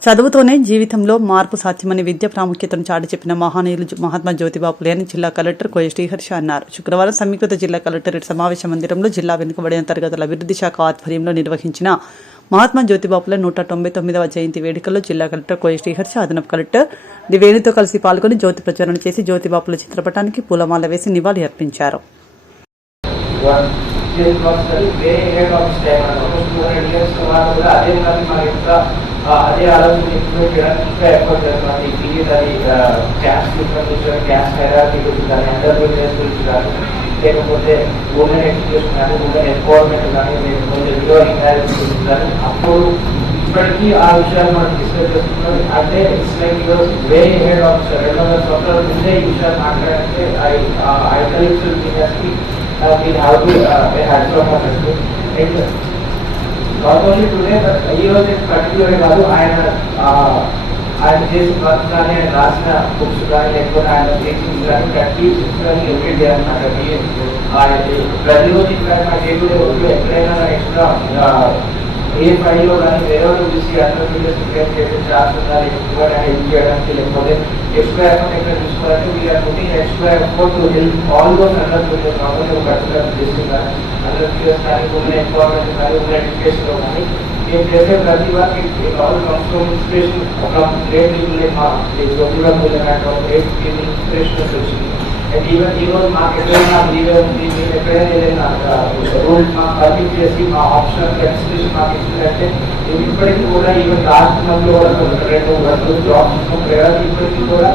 చదువుతోనే జీవితంలో మార్పు సాధ్యమని విద్య ప్రాముఖ్యతను చాటి చెప్పిన మహానీయులు మహాత్మా జ్యోతిబా పూలే అని జిల్లా కలెక్టర్ కోయ శ్రీహర్ష అన్నారు. శుక్రవారం సమీకృత జిల్లా కలెక్టరేట్ సమావేశ మందిరంలో జిల్లా వెనుకబడిన తరగతుల అభివృద్ధి శాఖ ఆధ్వర్యంలో నిర్వహించిన మహాత్మా జ్యోతిబా పూలే 199వ జయంతి వేడుకల్లో జిల్లా కలెక్టర్ కోయ శ్రీహర్ష, అదనపు కలెక్టర్ దివేణితో కలిసి పాల్గొని జ్యోతి ప్రచురణ చేసి జ్యోతిబా పూలే చిత్రపటానికి పూలమాల వేసి నివాళి అర్పించారు. అదే ఆలోచన ఇంప్రూవ్ చేయడానికి ఇంకా ఎఫర్ట్ చేస్తున్నాను. ఈ పీరియడ్ అది క్యాస్ట్ డిఫరెన్స్, క్యాస్ట్ హైరార్కీ గురించి కానీ, అండర్ ప్రివిలేజ్ గురించి కానీ, లేకపోతే ఉమెన్ ఎడ్యుకేషన్ కానీ, ఉమెన్ ఎంపవర్మెంట్ కానీ, లేకపోతే విడో ఇంటారెన్స్ గురించి కానీ, అప్పుడు ఇప్పటికీ ఆ విషయాలు మనం డిస్కస్ చేస్తున్నాం. అంటే it's like use way head of 200 సంవత్సరాల ముందే ఈ విషయాలు మాట్లాడంటే ఐ ఇంటలెక్చువల్ జీనియస్కి we have to hats off on this. And not only today, but ఈ రోజు పర్టికులర్ కాదు, ఆయన చేసిన వర్క్ కానీ, ఆయన రాసిన బుక్స్ కానీ, లేకపోతే ఆయన టీచింగ్స్ కానీ, ప్రతి కానీ ఎవ్రీ డే అనమాట. ప్రతిరోజు ఇక్కడ డే టు డే వర్క్ ఎక్కడైనా ఎక్స్ట్రా ఏ ఫైల్లో కానీ వేరే చూసి అందరూ చేస్తున్నారు ఎక్కువ హెల్ప్ చేయడానికి, లేకపోతే ఎక్స్ట్రా అమౌంట్ ఎక్కడ చూసుకోవాలంటే we are putting extra effort to help all those under privilege, కాకపోతే ఒక పర్టికులర్ డిస్ట్రిక్ట్ కానీ, అండర్ ప్రివిలేజ్ కానీ, ఉమెన్ ఎంపవర్మెంట్ కానీ, ఉమెన్ ఎడ్యుకేషన్లో కానీ మేము చేసే ప్రతి వారికి ఆల్ కమ్స్ ఫ్రమ్ ఇన్స్పిరేషన్. ఒక గ్రేట్ పీపుల్ మా జ్యోతిబా పూలే గ్రేట్ ఇన్స్పిరేషన్ వచ్చింది. అండ్ ఈవెన్ ఈరోజు మాకు ఎక్కడైనా లీవే ఉంది, మేము ఎక్కడైనా ఏదైనా రూల్ మాకు పర్మిట్ చేసి మా ఆప్షనల్ కన్సిడరేషన్ మాకు ఇచ్చిందంటే మేము ఇప్పటికీ కూడా ఈవెన్ లాస్ట్ మంత్లో కూడా 2 జాబ్స్ ఇస్తున్నాం. ఇప్పటికీ కూడా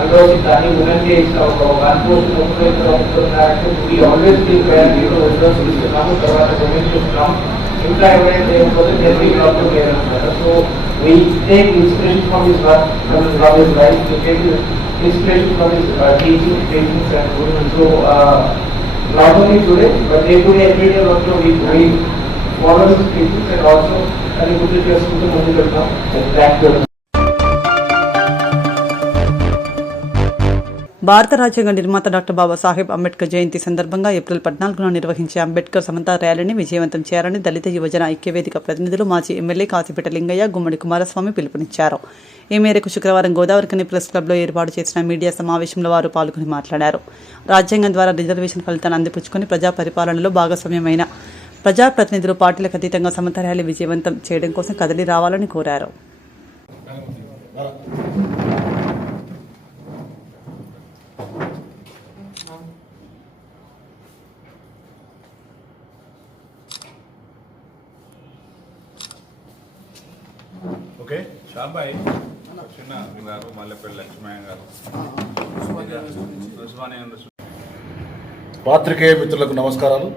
విడోస్ కానీ ఉమెన్కి ఇచ్చిన ఒక 1 పోస్ట్ ఉంటున్నారంటే we always give priority to widows ఇస్తున్నాము, తర్వాత ఉమెన్కి ఇస్తున్నాము. ఇంకా ఎవరైనా లేకపోతే డెలివరీ జాబ్లో లేదన్నారు. So we take inspiration from his work, from his job, his life, we take inspiration from his teaching, trainings and good. So not only today, but day to day, every day also we follow the statements and also అది గుర్తు చేసుకుంటూ ముందుకు వెళ్తాం. Thank you. భారత రాజ్యాంగ నిర్మాత doctor Babasaheb Ambedkar జయంతి సందర్భంగా April 14న నిర్వహించే అంబేద్కర్ సమత ర్యాలీని విజయవంతం చేయాలని దళిత యువజన ఐక్యవేదిక ప్రతినిధులు మాజీ ఎమ్మెల్యే కాసిపేట లింగయ్య, గుమ్మడి కుమారస్వామి పిలుపునిచ్చారు. ఈ మేరకు శుక్రవారం గోదావరికని ప్రెస్ క్లబ్లో ఏర్పాటు చేసిన మీడియా సమావేశంలో వారు పాల్గొని మాట్లాడారు. రాజ్యాంగం ద్వారా రిజర్వేషన్ ఫలితాన్ని అందిపుచ్చుకుని ప్రజా పరిపాలనలో భాగస్వామ్యమైన ప్రజాప్రతినిధులు పార్టీలకు అతీతంగా సమత ర్యాలీ విజయవంతం చేయడం కోసం కదిలి రావాలని కోరారు. ఓకే షాబాయ్ చిన్న గారు మల్లెపల్లి లక్ష్మయ్య గారు పాత్రికేయ మిత్రులకు నమస్కారాలు.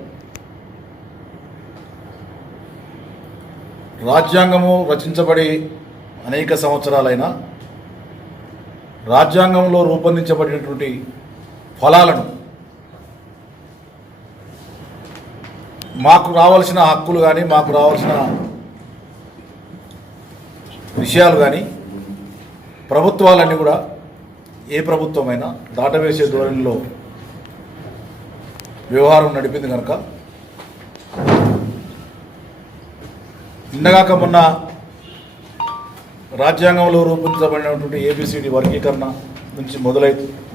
రాజ్యాంగము రచించబడి అనేక సంవత్సరాలైనా రాజ్యాంగంలో రూపొందించబడినటువంటి ఫలాలను మాకు రావాల్సిన హక్కులు కానీ మాకు రావాల్సిన విషయాలు కానీ ప్రభుత్వాలన్నీ కూడా ఏ ప్రభుత్వమైనా దాటవేసే ధోరణిలో వ్యవహారం నడిపింది కనుక నిన్నగాక మొన్న రాజ్యాంగంలో రూపొందించబడినటువంటి ఏబిసిడి వర్గీకరణ నుంచి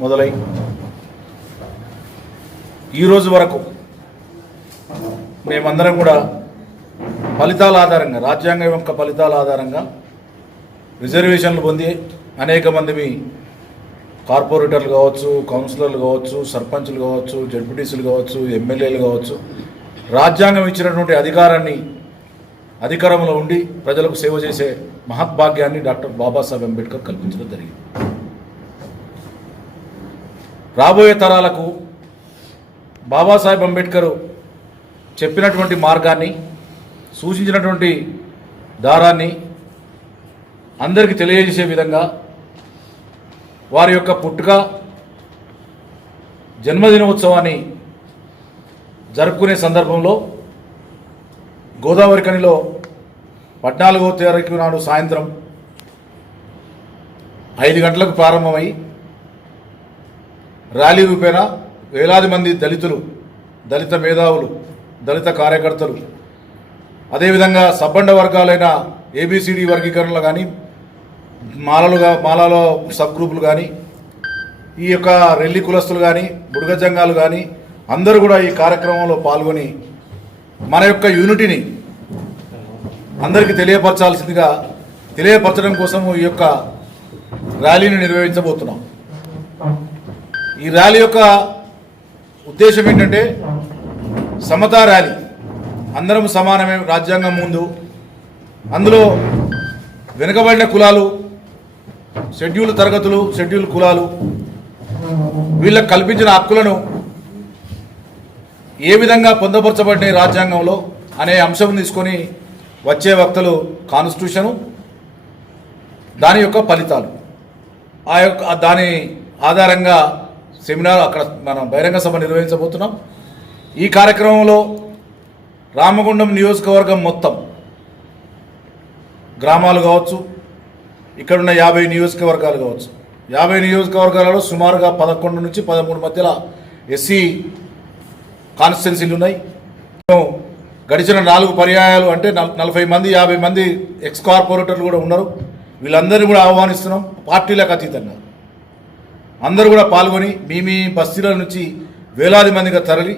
మొదలై ఈరోజు వరకు మేమందరం కూడా ఫలితాల ఆధారంగా రాజ్యాంగం యొక్క ఫలితాల ఆధారంగా రిజర్వేషన్లు పొంది అనేక మంది కార్పొరేటర్లు కావచ్చు, కౌన్సిలర్లు కావచ్చు, సర్పంచులు కావచ్చు, జడ్పీటీసీలు కావచ్చు, ఎమ్మెల్యేలు కావచ్చు, రాజ్యాంగం ఇచ్చినటువంటి అధికారంలో ఉండి ప్రజలకు సేవ చేసే మహద్భాగ్యాన్ని డాక్టర్ బాబాసాహెబ్ అంబేద్కర్ కల్పించడం జరిగింది. రాబోయే తరాలకు బాబాసాహెబ్ అంబేద్కర్ చెప్పినటువంటి మార్గాన్ని, సూచించినటువంటి దారాన్ని అందరికీ తెలియజేసే విధంగా వారి యొక్క పుట్టుక జన్మదినోత్సవాన్ని జరుపుకునే సందర్భంలో గోదావరికనిలో 14వ తారీఖు నాడు సాయంత్రం 5 గంటలకు ప్రారంభమై ర్యాలీ రూపేణ వేలాది మంది దళితులు, దళిత మేధావులు, దళిత కార్యకర్తలు, అదేవిధంగా సబ్బండ వర్గాలైన ఏబిసిడి వర్గీకరణలు కానీ, మాలలో సబ్ గ్రూపులు కానీ, ఈ యొక్క రెల్లి కులస్తులు కానీ, బుడగ జంగాలు కానీ అందరూ కూడా ఈ కార్యక్రమంలో పాల్గొని మన యొక్క యూనిటీని అందరికీ తెలియపరచడం కోసం ఈ యొక్క ర్యాలీని నిర్వహించబోతున్నాం. ఈ ర్యాలీ యొక్క ఉద్దేశం ఏంటంటే సమతా ర్యాలీ. అందరం సమానమే రాజ్యాంగం ముందు. అందులో వెనుకబడిన కులాలు, షెడ్యూల్ తరగతులు, షెడ్యూల్ కులాలు, వీళ్ళకు కల్పించిన హక్కులను ఏ విధంగా పొందపరచబడినాయి రాజ్యాంగంలో అనే అంశం తీసుకొని వచ్చే వక్తలు కాన్స్టిట్యూషను, దాని యొక్క ఫలితాలు, దాని ఆధారంగా సెమినార్ అక్కడ మనం బహిరంగ సభ నిర్వహించబోతున్నాం. ఈ కార్యక్రమంలో రామగుండం నియోజకవర్గం మొత్తం గ్రామాలు కావచ్చు, ఇక్కడున్న 50 నియోజకవర్గాలు కావచ్చు, 50 నియోజకవర్గాలలో సుమారుగా 11 నుంచి 13 మధ్యలో ఎస్సీ కాన్స్టిట్యున్సీలు ఉన్నాయి. గడిచిన 4 పర్యాయాలు అంటే 40 మంది 50 మంది ఎక్స్ కార్పొరేటర్లు కూడా ఉన్నారు. వీళ్ళందరినీ కూడా ఆహ్వానిస్తున్నాం. పార్టీలకు అతీతంగా అందరూ కూడా పాల్గొని మీ బస్తీల నుంచి వేలాది మందిగా తరలి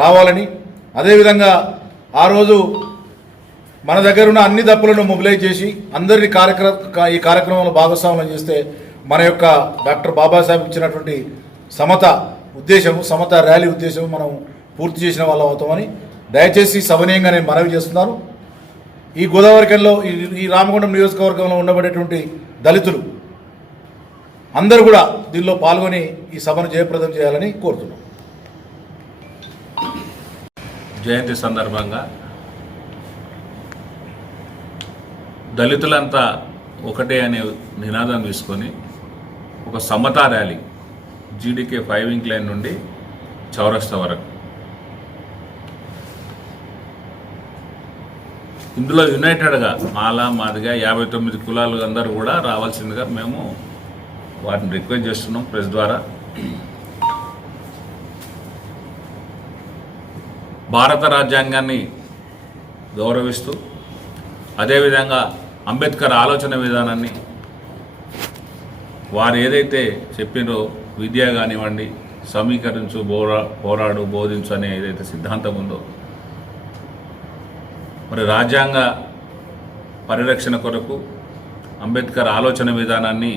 రావాలని, అదేవిధంగా ఆ రోజు మన దగ్గర ఉన్న అన్ని దప్పులను మొబిలైజ్ చేసి అందరినీ ఈ కార్యక్రమంలో భాగస్వామ్యం చేస్తే మన యొక్క డాక్టర్ బాబాసాహెబ్ ఇచ్చినటువంటి సమత ర్యాలీ ఉద్దేశం మనం పూర్తి చేసిన వాళ్ళం అవుతామని దయచేసి సవనీయంగా నేను మనవి చేస్తున్నాను. ఈ గోదావరికల్లో ఈ రామగుండం నియోజకవర్గంలో ఉండబడేటువంటి దళితులు అందరూ కూడా దీనిలో పాల్గొని ఈ సభను జయప్రదం చేయాలని కోరుతున్నాం. జయంతి సందర్భంగా దళితులంతా ఒకటే అనే నినాదం తీసుకొని ఒక సమతా ర్యాలీ జీడీకే 5 ఇంక్ లైన్ నుండి చౌరస్తా వరకు ఇందులో యునైటెడ్గా మాదిగా 59 కులాలు అందరూ కూడా రావాల్సిందిగా మేము వారిని రిక్వెస్ట్ చేస్తున్నాం ప్రెస్ ద్వారా. భారత రాజ్యాంగాన్ని గౌరవిస్తూ అదేవిధంగా అంబేద్కర్ ఆలోచన విధానాన్ని వారు ఏదైతే చెప్పినో విద్య కానివ్వండి, సమీకరించు, పోరాడు, బోధించు అనే ఏదైతే సిద్ధాంతం ఉందో మరి రాజ్యాంగ పరిరక్షణ కొరకు అంబేద్కర్ ఆలోచన విధానాన్ని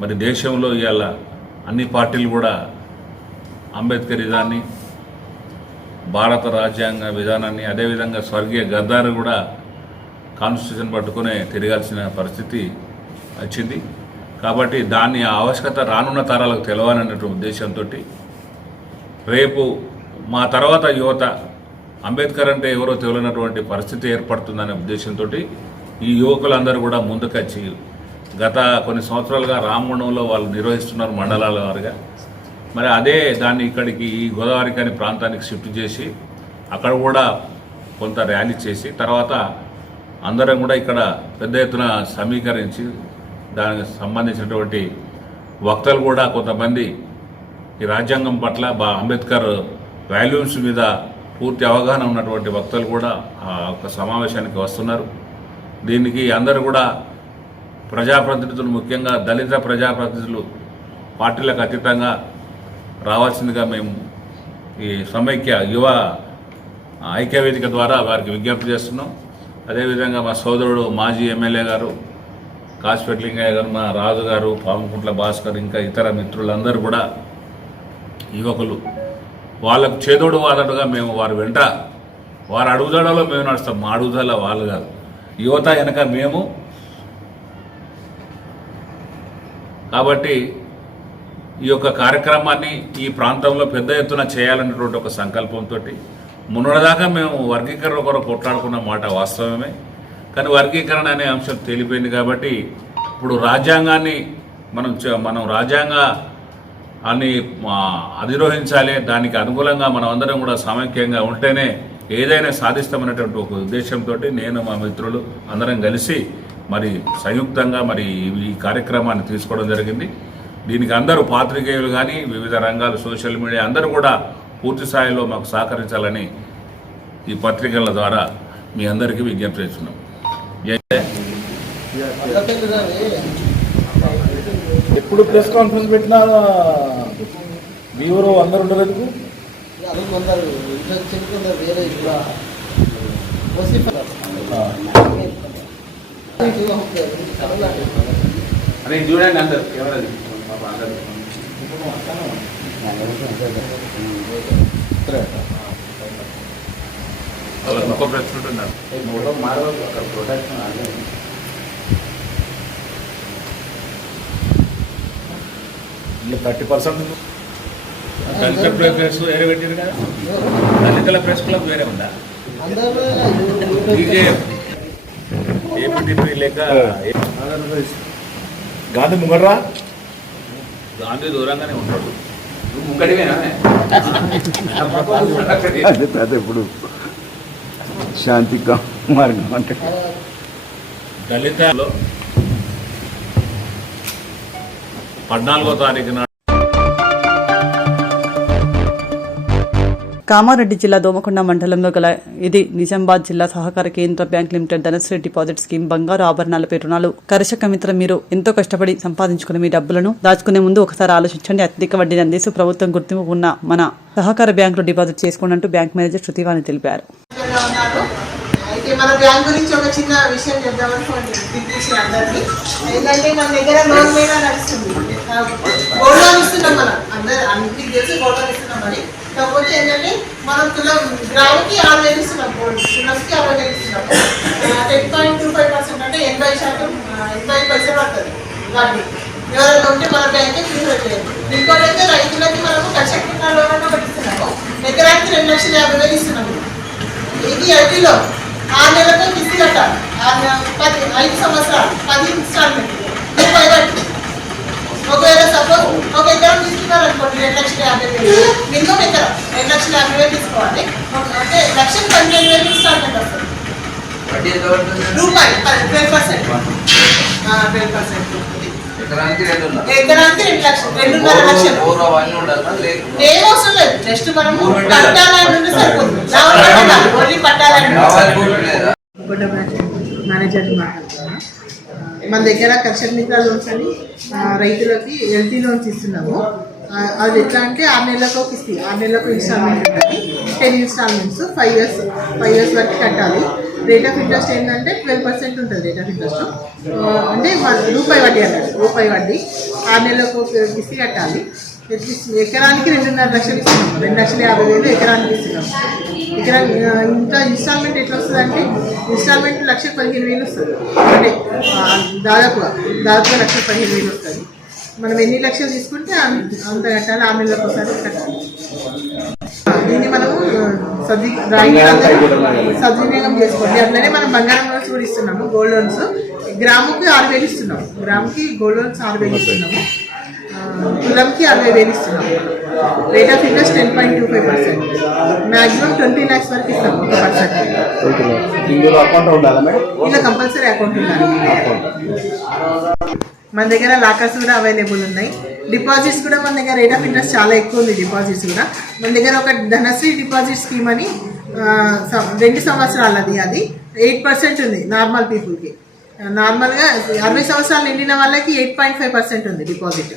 మరి దేశంలో ఇవాళ అన్ని పార్టీలు కూడా అంబేద్కర్ విధాన్ని, భారత రాజ్యాంగ విధానాన్ని, అదేవిధంగా స్వర్గీయ గద్దారు కూడా కాన్స్టిట్యూషన్ పట్టుకునే తిరగాల్సిన పరిస్థితి వచ్చింది. కాబట్టి దాన్ని ఆవశ్యకత రానున్న తరాలకు తెలవాలన్నటువంటి ఉద్దేశంతో రేపు మా తర్వాత యువత అంబేద్కర్ అంటే ఎవరో తెలియనటువంటి పరిస్థితి ఏర్పడుతుందనే ఉద్దేశంతో ఈ యువకులందరూ కూడా ముందుకొచ్చి గత కొన్ని సంవత్సరాలుగా రామగుండంలో వాళ్ళు నిర్వహిస్తున్నారు మండలాల వారుగా. మరి అదే దాన్ని ఇక్కడికి ఈ గోదావరి కాని ప్రాంతానికి షిఫ్ట్ చేసి అక్కడ కూడా కొంత ర్యాలీ చేసి తర్వాత అందరం కూడా ఇక్కడ పెద్ద ఎత్తున సమీకరించి దానికి సంబంధించినటువంటి వక్తలు కూడా కొంతమంది ఈ రాజ్యాంగం పట్ల అంబేద్కర్ వాల్యూమ్స్ మీద పూర్తి అవగాహన ఉన్నటువంటి వక్తలు కూడా ఆ ఒక సమావేశానికి వస్తున్నారు. దీనికి అందరూ కూడా ప్రజాప్రతినిధులు, ముఖ్యంగా దళిత ప్రజాప్రతినిధులు పార్టీలకు అతీతంగా రావాల్సిందిగా మేము ఈ సమైక్య యువ ఐక్యవేదిక ద్వారా వారికి విజ్ఞప్తి చేస్తున్నాం. అదేవిధంగా మా సోదరుడు మాజీ ఎమ్మెల్యే గారు కాసిపేట లింగయ్య గారు, మా రాజు గారు, పాముకుంట్ల భాస్కర్, ఇంకా ఇతర మిత్రులందరూ కూడా యువకులు వాళ్ళకు చేదోడు వాదడుగా మేము వారు వెంట వారు అడుగుదలలో మేము నడుస్తాం. మా అడుగుదల వాళ్ళు కాదు, యువత వెనక మేము. కాబట్టి ఈ యొక్క కార్యక్రమాన్ని ఈ ప్రాంతంలో పెద్ద ఎత్తున చేయాలనేటువంటి ఒక సంకల్పంతో మొన్నటిదాకా మేము వర్గీకరణ కొరకు కొట్లాడుకున్న మాట వాస్తవమే. కానీ వర్గీకరణ అనే అంశం తేలిపోయింది కాబట్టి ఇప్పుడు రాజ్యాంగాన్ని మనం రాజ్యాంగాన్ని అధిరోహించాలి, దానికి అనుకూలంగా మనం అందరం కూడా సమైక్యంగా ఉంటేనే ఏదైనా సాధిస్తామనేటువంటి ఒక ఉద్దేశంతో నేను మా మిత్రులు అందరం కలిసి మరి సంయుక్తంగా మరి ఈ కార్యక్రమాన్ని తీసుకోవడం జరిగింది. దీనికి అందరూ పాత్రికేయులు కానీ వివిధ రంగాలు, సోషల్ మీడియా అందరూ కూడా పూర్తి స్థాయిలో మాకు సహకరించాలని ఈ పత్రికల ద్వారా మీ అందరికీ విజ్ఞప్తి చేస్తున్నాం. ఎప్పుడు ప్రెస్ కాన్ఫరెన్స్ పెట్టినా మీవరు అందరు ఉండలేదు. అదే చూడండి అందరు ఎవరది ఇంకో ప్రశ్న ఉంటున్నారు 30% దళిత ప్రెస్ వేరే పెట్టారు కదా, దళితుల ప్రెస్ క్లబ్ వేరే ఉందా? ఏపీ లేక గాంధీ ముంగడరా, గాంధీ దూరంగానే ఉంటాడు. అదే ఇప్పుడు శాంతి మార్గం అంటే దళితలో 14వ తారీఖున కామారెడ్డి జిల్లా దోమకొండ మండలంలో గల ఇది నిజామాబాద్ జిల్లా సహకార కేంద్ర bank limited Dhanashree deposit scheme బంగారు ఆభరణాలపై రుణాలు. కర్షక మిత్ర, మీరు ఎంతో కష్టపడి సంపాదించుకున్న మీ డబ్బులను దాచుకునే ముందు ఒకసారి ఆలోచించండి. అత్యధిక వడ్డీని అందిస్తూ ప్రభుత్వం గుర్తింపు ఉన్న మన సహకార బ్యాంకులో డిపాజిట్ చేసుకోండి బ్యాంక్ మేనేజర్ శృతివాణి తెలిపారు. అయితే మన బ్యాంక్ గురించి ఒక చిన్న విషయం చెప్దామని ఫోన్ చేసి అందరినీ. ఏంటంటే మన దగ్గర లోన్ మీద నడుస్తుంది, గోల్డ్ లోన్ ఇస్తున్నాం. మనం అందరూ అన్నింటికి తెలిసి గోల్డ్ లోన్ ఇస్తున్నామని. కాకపోతే ఏంటంటే మనం గ్రాముకి 6,000 ఇస్తున్నాం, గోల్డ్ తులంకి 60,000 ఇస్తున్నాం. 10.25% అంటే 80 పైసలు పడుతుంది వడ్డీ. ఎవరైనా ఉంటే మన బ్యాంకే తీసుకెళ్ళి. ఇంకోటి అయితే రైతులకి మనము కర్షక లోన్ అన్న ఒకటి ఇస్తున్నాము. ఎకరానికి 2,50,000 ఇస్తున్నాము. ఇది ఐటీలో 6 నెలలతో కిస్తీ కట్టాలి. 5 సంవత్సరాలు 10 ఇన్స్టాల్మెంట్ 30 ఒకవేళ సపోజ్ ఒక ఎకరం తీసుకున్నారనుకోండి 2,50,000 మినిమం ఎకరం 2,50,000 తీసుకోవాలి. అంటే 1,15,000 ఇన్స్టాల్మెంట్ వస్తుంది. రూపాయి 12%. 12%. ఎకరానికి 2 లక్షలు, 2.5 లక్షలు. ఏం అవసరం లేదు, జస్ట్ మనం పట్టాలని ఉంటే సరిపోతుంది. ఓన్లీ పట్టాలని మేనేజర్ మాట్లాడుతున్నాను. మన దగ్గర కర్షక మిత్ర లోన్స్ అని రైతులకి ఎల్టీ లోన్స్ ఇస్తున్నాము. అది ఎట్లా అంటే 6 నెలలకు ఒక ఇస్తుంది, 6 నెలలకు ఇన్స్టాల్మెంట్ ఉంటుంది. 10 ఇన్స్టాల్మెంట్స్ 5 ఇయర్స్ వరకు కట్టాలి. రేట్ ఆఫ్ ఇంట్రెస్ట్ ఏంటంటే 12% ఉంటుంది. రేట్ ఆఫ్ ఇంట్రెస్ట్ అంటే రూపాయి వడ్డీ అన్నట్టు, రూపాయి వడ్డీ 6 నెలలకు ఒక కిస్తీ కట్టాలి. ఎకరానికి 2.5 లక్షలు ఇస్తున్నాము, 2,50,000 ఎకరానికి ఇస్తున్నాము. ఇంకా ఇన్స్టాల్మెంట్ ఎట్లా వస్తుంది అంటే ఇన్స్టాల్మెంట్ 1,15,000 వస్తుంది. అంటే దాదాపుగా 1,15,000 వస్తుంది. మనం ఎన్ని లక్షలు తీసుకుంటే అంత కట్టాలి, 6 నెలలకు ఒకసారి కట్టాలి. దీన్ని మనము సద్వినియోగం చేసుకోండి. అట్లనే మనం బంగారం లోన్స్ కూడా ఇస్తున్నాము, గోల్డ్ లోన్స్. గ్రాముకి 6,000 ఇస్తున్నాము, గ్రాముకి గోల్డ్ లోన్స్ 6,000 ఇస్తున్నాము. తులంకి 60,000 ఇస్తున్నాము. Rate of interest 10.25%. Maximum 20 lakhs వరకు ఇస్తాము 1%. ఇలా కంపల్సరీ అకౌంట్ ఉండాలి. మన దగ్గర లాకర్స్ కూడా అవైలబుల్ ఉన్నాయి. డిపాజిట్స్ కూడా మన దగ్గర రేట్ ఆఫ్ ఇంట్రెస్ట్ చాలా ఎక్కువ ఉంది. డిపాజిట్స్ కూడా మన దగ్గర ఒక ధనశ్రీ డిపాజిట్ స్కీమ్ అని 2 సంవత్సరాలది, అది 8% ఉంది నార్మల్ పీపుల్కి. నార్మల్గా 60 సంవత్సరాలు నిండిన వాళ్ళకి 8.5% ఉంది డిపాజిట్.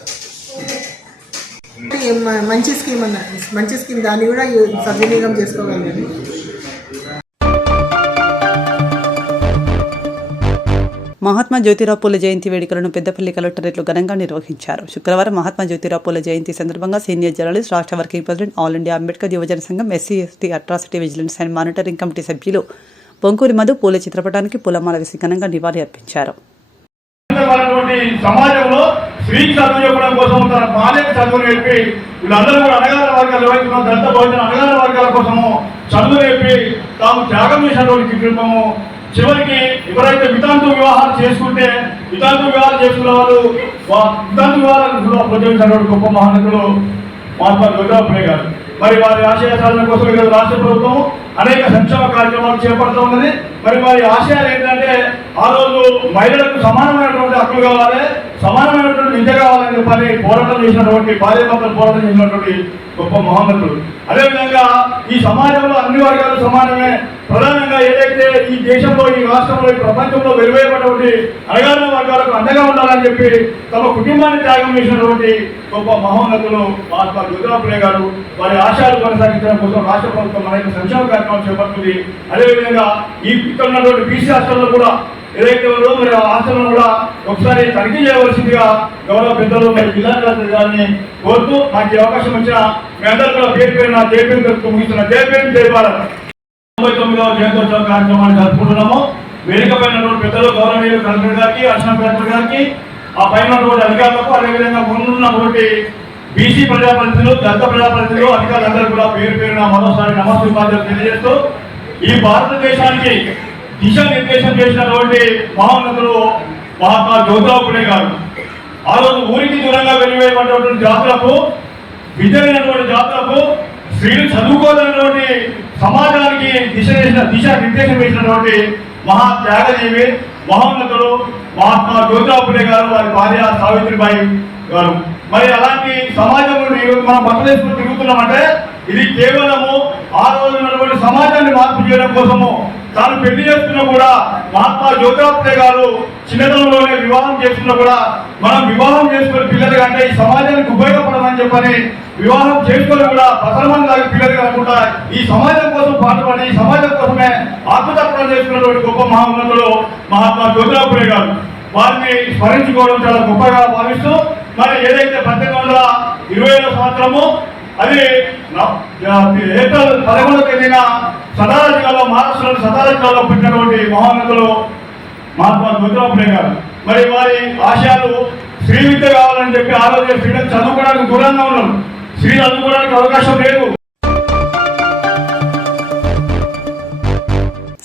మంచి స్కీమ్ దాన్ని కూడా సద్వినియోగం చేసుకోగలిగాను. మహాత్మా జ్యోతిరావు పూలే జయంతి వేడుకలను పెద్దపల్లి కలెక్టరేట్లో ఘనంగా నిర్వహించారు. శుక్రవారం మహాత్మా జ్యోతిరావు పూలే జయంతి సందర్భంగా సీనియర్ జర్నలిస్ట్, రాష్ట్ర working president, all India Ambedkar యువజన సంఘం, SC/ST atrocity vigilance and monitoring committee సభ్యులు బొంకూరి మధు పూలే చిత్రపటానికి పూలమాల వేసి ఘనంగా నివాళి అర్పించారు. సమాజంలో స్త్రీ చదువు చెప్పడం కోసం తన బాల్యం చదువు నేర్పి వీళ్ళందరూ కూడా అణగారిన వర్గాలు ఏవైతున్న దళిత బహుజన అణగారిన వర్గాల కోసము చదువు నేర్పి తాము త్యాగం చేసినటువంటి కుటుంబము. చివరికి ఎవరైతే వితంతు వివాహాలు చేసుకుంటే వితంతు వివాహాలు చేసుకున్న వాళ్ళు వితంతు వివాహాలను కూడా ప్రోత్సహించినటువంటి గొప్ప మహానతులు మహాత్మా జ్యోతిరావు పూలే గారు. మరి వారి ఆశయ సాధన కోసం ఈరోజు రాష్ట్ర ప్రభుత్వం అనేక సంక్షేమ కార్యక్రమాలు చేపడుతూ ఉన్నది. మరి వారి ఆశయాలు ఏంటంటే ఆ రోజు మహిళలకు సమానమైనటువంటి హక్కులు కావాలి, సమానమైనటువంటి విద్య కావాలని చెప్పని పోరాటం చేసినటువంటి భార్యాభర్తలు పోరాటం చేసినటువంటి గొప్ప మహోన్నతులు. అదేవిధంగా ఈ సమాజంలో అన్ని వర్గాలు సమానమే. ప్రధానంగా ఏదైతే ఈ దేశంలో, ఈ రాష్ట్రంలో, ఈ ప్రపంచంలో వెలువైనటువంటి అణగారిన వర్గాలకు అండగా ఉండాలని చెప్పి తమ కుటుంబాన్ని త్యాగం చేసినటువంటి గొప్ప మహోన్నతులు మహాత్మా జ్యోతిరావు పూలే గారు. వారి ఆశయాలు కొనసాగించడం కోసం రాష్ట్ర ప్రభుత్వం అనేక సంక్షేమ కార్యక్రమాలు చేపడుతుంది. అదేవిధంగా ఈ ఇక్కడ ఉన్నటువంటి BC హాస్టల్లో కూడా ఏదైతే ఉందో మరి ఆ హాస్టల్లో కూడా ఒకసారి తనిఖీ చేయవలసిందిగా గౌరవ పెద్దలు మరి జిల్లా కలెక్టర్ గారిని కోరుతూ నాకు ఈ అవకాశం వచ్చిన మీ అందరూ కూడా పేరు ముగిస్తున్న జై భారత్. 99వ జయంతోత్సవ కార్యక్రమాన్ని జరుపుకుంటున్నాము. వేదిక పైన పెద్దలు గౌరవనీయులు కలెక్టర్ గారికి, అడిషనల్ కలెక్టర్ గారికి, ఆ పైన అధికారులకు, అదేవిధంగా ముందున్నటువంటి BC ప్రజాప్రతినిధులు, దళిత ప్రజాప్రతినిధులు, అధికారులందరూ కూడా పేరున మరోసారి నమస్కారాలు తెలియజేస్తూ ఈ భారతదేశానికి దిశానిర్దేశం చేసినటువంటి మహోన్నతులు మహాత్మా జ్యోతిరావు పూలే గారు. ఆ రోజు ఊరికి దూరంగా వెళ్ళిపోయినటువంటి జాతులకు, విద్యైనటువంటి జాతులకు, స్త్రీలు చదువుకోదన్నటువంటి సమాజానికి దిశానిర్దేశం చేసినటువంటి మహా త్యాగజీవి మహోన్నతులు మహాత్మా జ్యోతిరావు పూలే గారు, వారి భార్య సావిత్రిబాయి గారు. మరి అలాంటి సమాజంలో మనం బట్టలేసుకుని తిరుగుతున్నామంటే ఇది కేవలము ఆ రోజు ఉన్నటువంటి సమాజాన్ని మార్పు చేయడం కోసము. తాను పెళ్లి చేసుకున్నా కూడా మహాత్మా జ్యోతిరావు పూలే గారు చిన్నతనంలోనే వివాహం చేసుకున్నా కూడా మనం వివాహం చేసుకుని పిల్లలు కంటే ఈ సమాజానికి ఉపయోగపడమని చెప్పని వివాహం చేసుకొని కూడా ప్రసరమని లాగా పిల్లలు కాకుండా ఈ సమాజం కోసం పాటుపడి ఈ సమాజం కోసమే ఆత్మతర్పణ చేసుకున్నటువంటి గొప్ప మహోన్నతులు మహాత్మా జ్యోతిరావు పూలే గారు. వారిని స్మరించుకోవడం చాలా గొప్పగా భావిస్తూ మరి ఏదైతే 1820వ సంవత్సరము అది ఏప్రిల్ 11వ తేదీన సతారా జిల్లాలో, మహారాష్ట్రలోని సతారా జిల్లాలో పుట్టినటువంటి మహోన్నతులు మహాత్మా జ్యోతిరావు పూలే గారు. మరి వారి ఆశయాలు స్త్రీ విద్య కావాలని చెప్పి ఆ రోజు స్త్రీలకు చదువుకోవడానికి దూరంగా ఉన్నారు. స్త్రీ చదువుకోవడానికి అవకాశం లేదు.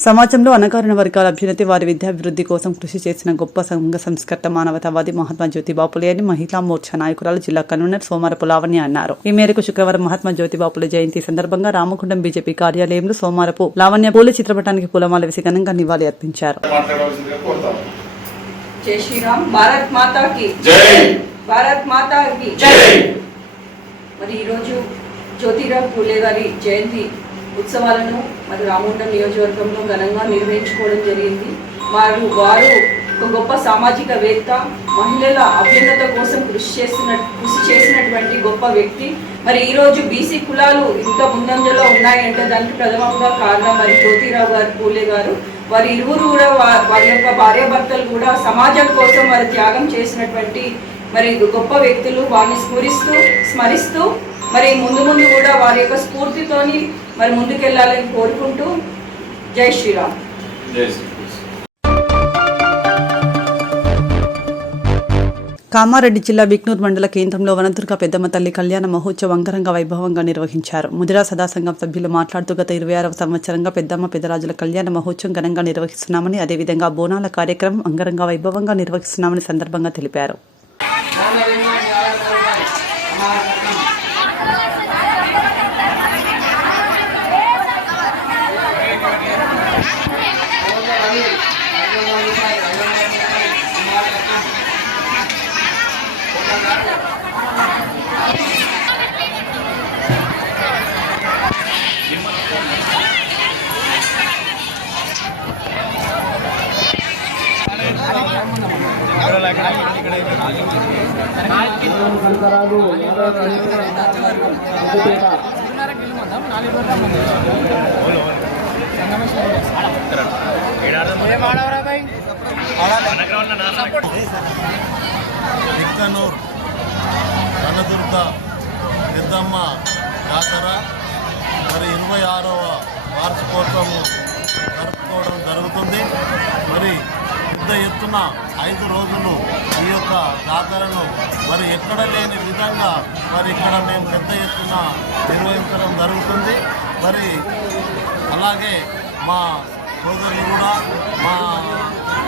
సమాజంలో అణగారిన వర్గాల అభ్యున్నతి, వారి విద్యాభివృద్ధి కోసం కృషి చేసిన గొప్ప సంఘ సంస్కర్త, మానవతావాది మహాత్మా జ్యోతిబా ఫులే అని మహిళా మోర్చా నాయకురాలు జిల్లా కన్వీనర్ సోమారపు లావణ్య అన్నారు. ఈ మేరకు శుక్రవారం మహాత్మా జ్యోతిబా ఫులే జయంతి సందర్భంగా రామగుండం బీజేపీ కార్యాలయంలో సోమారపు లావణ్య పూలే చిత్రపటానికి పూలమాల వేసి ఘనంగా నివాళి అర్పించారు. జై శ్రీరామ్. భారత్ మాతా కి జై. భారత్ మాతా కి జై. మరి ఈరోజు జ్యోతిరావు పూలే గారి జయంతి ఉత్సవాలను మరి రామగుండం నియోజకవర్గంలో ఘనంగా నిర్వహించుకోవడం జరిగింది. వారు ఒక గొప్ప సామాజికవేత్త, మహిళల అభ్యున్నత కోసం కృషి చేసినటువంటి గొప్ప వ్యక్తి. మరి ఈరోజు బీసీ కులాలు ఇంత ముందంజలో ఉన్నాయంటే దానికి ప్రథమంగా కారణం మరి జ్యోతిరావు గారు పూలే గారు. వారి ఇరువురు కూడా వారి యొక్క భార్యాభర్తలు కూడా సమాజం కోసం వారు త్యాగం చేసినటువంటి మరి గొప్ప వ్యక్తులు. వారిని స్మరిస్తూ మరి ముందు కూడా వారి యొక్క స్ఫూర్తితోని మరి ముందుకెళ్లాలని కోరుకుంటూ జై శ్రీరామ్. కామారెడ్డి జిల్లా బిక్నూర్ మండల కేంద్రంలో వనదుర్గ పెద్దమ్మ తల్లి కళ్యాణ మహోత్సవం అంగరంగ వైభవంగా నిర్వహించారు. ముదిరా సదాసంఘం సభ్యులు మాట్లాడుతూ గత 26వ సంవత్సరంగా పెద్దమ్మ పెద్దరాజుల కళ్యాణ మహోత్సవం ఘనంగా నిర్వహిస్తున్నామని, అదేవిధంగా బోనాల కార్యక్రమం అంగరంగ వైభవంగా నిర్వహిస్తున్నామని సందర్భంగా తెలిపారు. బిక్కనూర్ వనదుర్గ పెద్దమ్మ జాతర మరి 26వ వార్షికోత్సవం జరుపుకోవడం జరుగుతుంది. మరి పెద్ద ఎత్తున 5 రోజులు ఈ యొక్క జాతరను మరి ఎక్కడ లేని విధంగా మరి ఇక్కడ మేము పెద్ద ఎత్తున నిర్వహించడం జరుగుతుంది. మరి అలాగే మా సోదరులు కూడా మా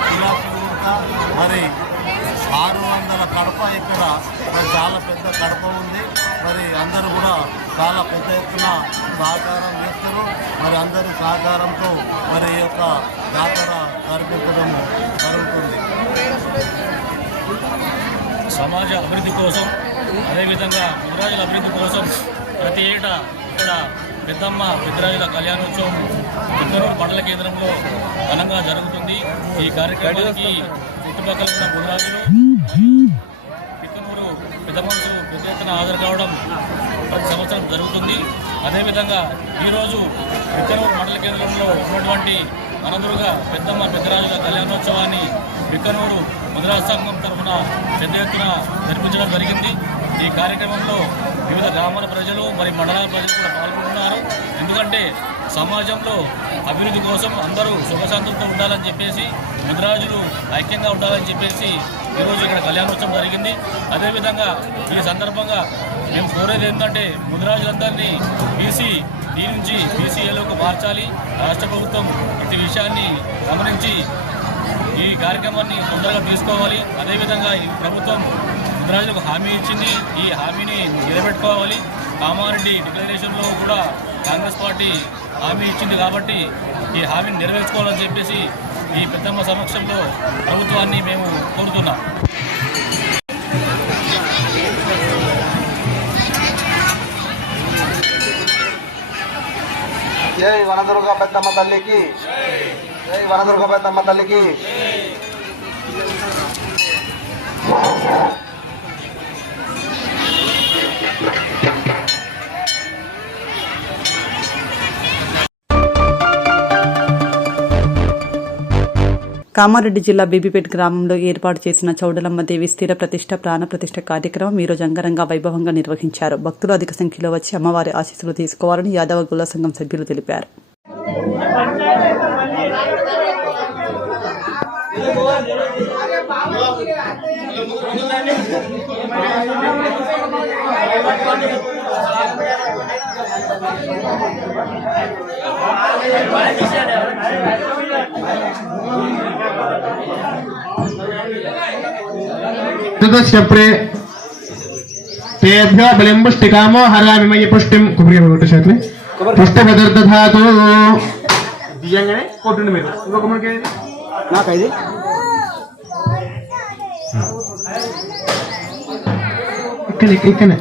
విలాసులు కూడా మరి 600 కడప ఇక్కడ మరి చాలా పెద్ద కడప ఉంది. మరి అందరూ కూడా చాలా పెద్ద ఎత్తున సహకారం చేస్తారు. మరి అందరి సహకారంతో మరి ఈ యొక్క జాతర జరిపించడం జరుగుతుంది. సమాజ అభివృద్ధి కోసం, అదేవిధంగా ముదిరాజుల అభివృద్ధి కోసం ప్రతి ఏటా ఇక్కడ పెద్దమ్మ పెద్దరాజుల కళ్యాణోత్సవం బిక్కనూరు మండల కేంద్రంలో ఘనంగా జరుగుతుంది. ఈ కార్యక్రమానికి చుట్టుపక్కల ఉన్న ముదిరాజులు బిక్కనూరు పెద్ద మనుషులు పెద్ద ఎత్తున హాజరు కావడం ప్రతి సంవత్సరం జరుగుతుంది. అదేవిధంగా ఈరోజు బిక్కనూరు మండల కేంద్రంలో ఉన్నటువంటి వనదుర్గ పెద్దమ్మ పెద్దరాజుల కళ్యాణోత్సవాన్ని బిక్కనూరు ముదిరాజు సంఘం తరఫున పెద్ద ఎత్తున నిర్మించడం జరిగింది. ఈ కార్యక్రమంలో వివిధ గ్రామాల ప్రజలు మరి మండలాల ప్రజలు కూడా పాల్గొంటున్నారు. ఎందుకంటే సమాజంలో అభివృద్ధి కోసం అందరూ సుఖశాంతులతో ఉండాలని చెప్పేసి, ముదిరాజులు ఐక్యంగా ఉండాలని చెప్పేసి ఈరోజు ఇక్కడ కళ్యాణోత్సవం జరిగింది. అదేవిధంగా ఈ సందర్భంగా మేము కోరేది ఏంటంటే ముదిరాజులందరినీ బీసీ నుంచి బీసీఏలోకి మార్చాలి. రాష్ట్ర ప్రభుత్వం ఇటు విషయాన్ని గమనించి ఈ కార్యక్రమాన్ని తొందరగా తీసుకోవాలి. అదేవిధంగా ఈ ప్రభుత్వం ముదిరాజులకు హామీ ఇచ్చింది, ఈ హామీని నిలబెట్టుకోవాలి. కామారెడ్డి డిక్లరేషన్లో కూడా కాంగ్రెస్ పార్టీ హామీ ఇచ్చింది కాబట్టి ఈ హామీని నెరవేర్చుకోవాలని చెప్పేసి ఈ పెద్దమ్మ సమక్షంలో ప్రభుత్వాన్ని మేము కోరుతున్నాం. జై వనదుర్గ పెద్దమ్మ తల్లికి, జై వనదుర్గ పెద్దమ్మ తల్లికి. కామారెడ్డి జిల్లా బీబీపేట్ గ్రామంలో ఏర్పాటు చేసిన చౌడలమ్మ దేవి స్థిర ప్రతిష్ట ప్రాణ ప్రతిష్ట కార్యక్రమం ఈ రోజు అంగరంగ వైభవంగా నిర్వహించారు. భక్తులు అధిక సంఖ్యలో వచ్చి అమ్మవారి ఆశీస్సులు తీసుకోవాలని యాదవ గుల సంఘం సభ్యులు తెలిపారు. तेभ्यो बलिम्बुष्टिकामो हरामि मयि पुष्टिं पुष्टिभद्रदधातु दियंगने कोटुंड మీరు ఇంకొక మనకి నాకైది ఇక్కనే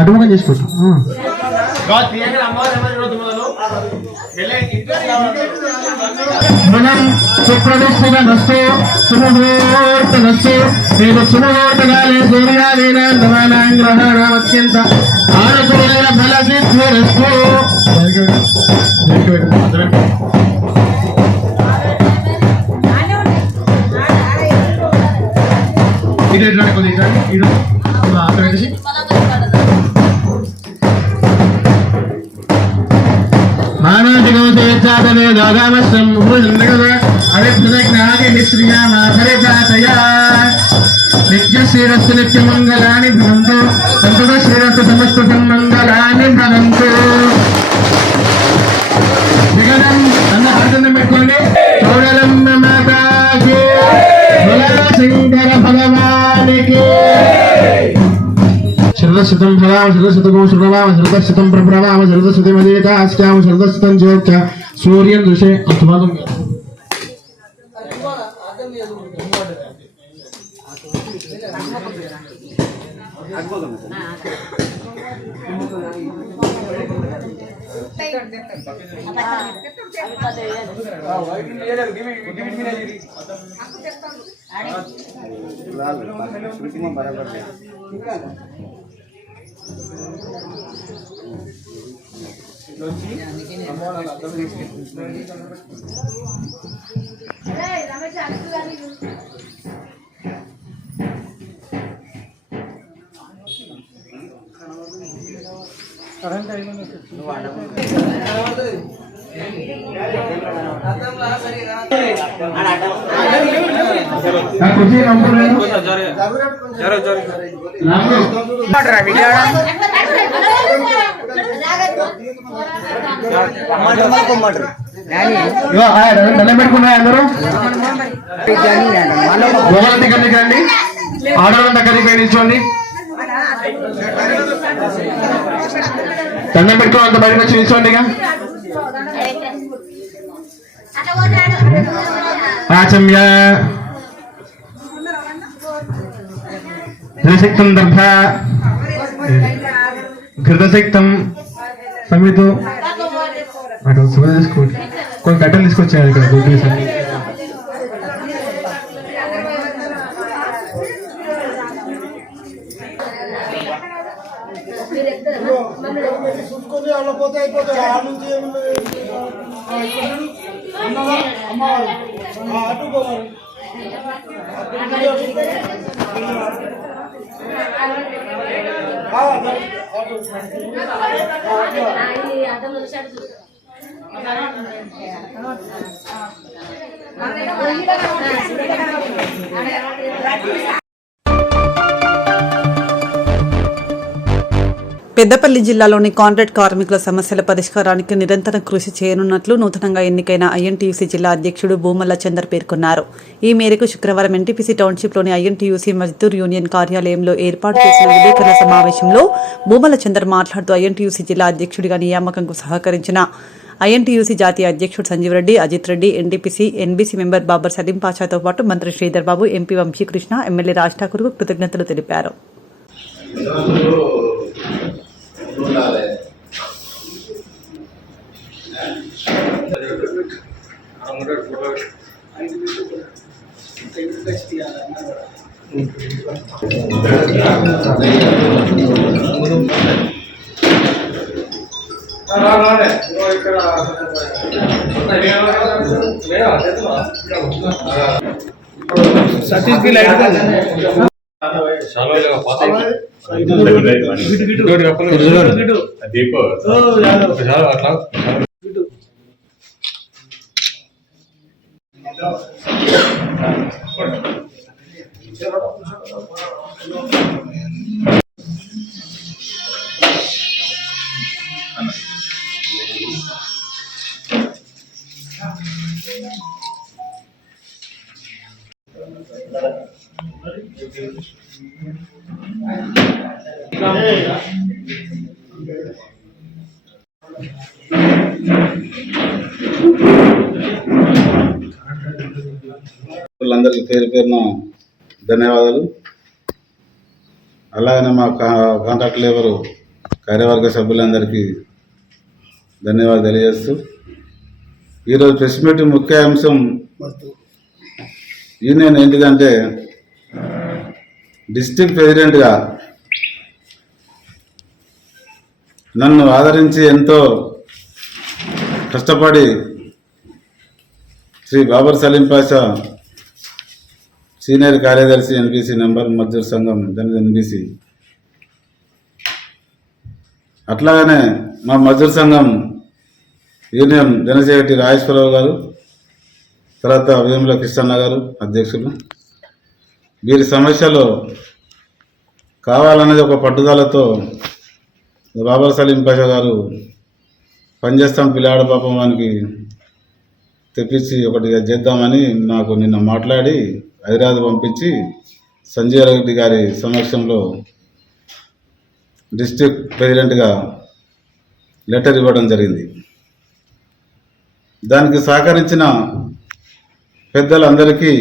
అడుగుగా చేసుకోవచ్చు మనం సుప్రదర్శనస్తు సుముహూర్తనస్తు సుముహూర్తకాలే సూర్యాదీన గ్రహణమత్యంత ఆనుకూలైన ఫలసిద్ధిరస్తు. ఇది ఎట్లా కొద్దిగా ఇది అక్కడ పెట్టేసి మానసికమే దాదామస్తం నిత్యశ్రీరస్తు నిత్యమంగళాని భవంతు సంతత శ్రీరస్తు సమస్త మంగళాని భవంతు. జగనం అన్న అర్థం పెట్టుకోండి. చౌడలమ్మ మాతాకి శంకర భగవానికి శరదశతం ఫలామ శరదశతకం శృణవామ శరదశతం ప్రప్రవామ శరదశతమదేకాశ్చామ శరదశతం జ్యోత్య సూర్యం దృశే అర్థవాదం. దండం పెట్టుకున్నాయి అందరూ. గోవాల దగ్గరికి రండి, ఆడవాళ్ళ దగ్గరికి నిల్చోండి. దండం పెట్టుకోవాలి, అంత బయటకు వచ్చి నిల్చోండి. ఆచమ్య ఘృతసిక్తం దర్భ ఘృతసిక్తం సమితు అటు సుఖ తీసుకోండి. కొన్ని కట్టలు తీసుకొచ్చారు ఇక్కడ గోపీస్ అన్ని. పెద్దపల్లి జిల్లాలోని కాంట్రాక్ట్ కార్మికుల సమస్యల పరిష్కారానికి నిరంతరం కృషి చేయనున్నట్లు నూతనంగా ఎన్నికైన ఐఎన్టీయూసీ జిల్లా అధ్యక్షుడు భూమల్ల చందర్ పేర్కొన్నారు. ఈ మేరకు శుక్రవారం ఎన్టీపీసీ టౌన్షిప్లోని ఐఎన్టీయూసీ మజ్దూర్ యూనియన్ కార్యాలయంలో ఏర్పాటు చేసిన విలేకరుల సమావేశంలో భూమల్ల చందర్ మాట్లాడుతూ ఐఎన్టీయూసీ జిల్లా అధ్యక్షుడిగా నియామకంకు సహకరించిన ఐఎన్టీయూసీ జాతీయ అధ్యక్షుడు Sanjeev Reddy, Ajith Reddy, NTPC NBC member Babar Saleem పాషాతో పాటు మంత్రి శ్రీధర్ బాబు, ఎంపీ వంశీకృష్ణ, ఎమ్మెల్యే రాజ్ ఠాకూర్కు కృతజ్ఞతలు తెలిపారు. సతీష్ కి లైట్ దీప అట్లా అన్న అందరికీ పేరు పేరున ధన్యవాదాలు. అలాగనే మా కాంట్రాక్ట్ లేబరు కార్యవర్గ సభ్యులందరికీ ధన్యవాదాలు తెలియజేస్తూ, ఈరోజు ప్రెస్ మీట్ ముఖ్య అంశం యూనియన్ ఏంటిదంటే, డిస్ట్రిక్ట్ ప్రెసిడెంట్గా నన్ను ఆదరించి ఎంతో కష్టపడి శ్రీ బాబర్ సలీం పాషా సీనియర్ కార్యదర్శి ఎన్బీసీ నెంబర్ మజ్దూర్ సంఘం ఎన్బీసీ, అట్లాగనే మా మజ్దూర్ సంఘం యూనియన్ జనరల్ సెక్రటరీ రాజేశ్వరరావు గారు, తర్వాత వేముల కృష్ణన్న గారు అధ్యక్షులు, వీరి సమస్యలో కావాలనేది ఒక పట్టుదలతో బాబర్ సలీం పాషా గారు పనిచేస్తాం పిల్లాడ పాపం వానికి తెప్పించి ఒకటి చేద్దామని నాకు నిన్న మాట్లాడి హైదరాబాద్ పంపించి సంజయ్ రెడ్డి గారి సమక్షంలో డిస్ట్రిక్ట్ ప్రెసిడెంట్గా లెటర్ ఇవ్వడం జరిగింది. దానికి సహకరించిన పెద్దలందరికీ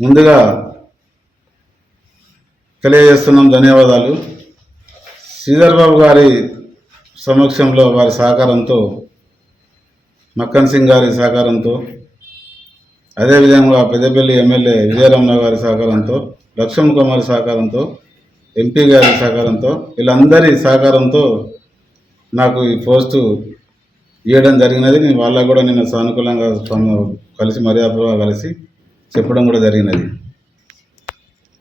ముందుగా తెలియజేస్తున్నాం ధన్యవాదాలు. శ్రీధర్ బాబు గారి సమక్షంలో వారి సహకారంతో, మక్కన్ సింగ్ గారి సహకారంతో, అదేవిధంగా పెద్దపల్లి ఎమ్మెల్యే విజయరమణ గారి సహకారంతో, లక్ష్మణ్ కుమార్ సహకారంతో, ఎంపీ గారి సహకారంతో, వీళ్ళందరి సహకారంతో నాకు ఈ పోస్టు ఇవ్వడం జరిగినది. నేను వాళ్ళకు కూడా నిన్న సానుకూలంగా కలిసి మర్యాదగా కలిసి చెప్పడం కూడా జరిగినది.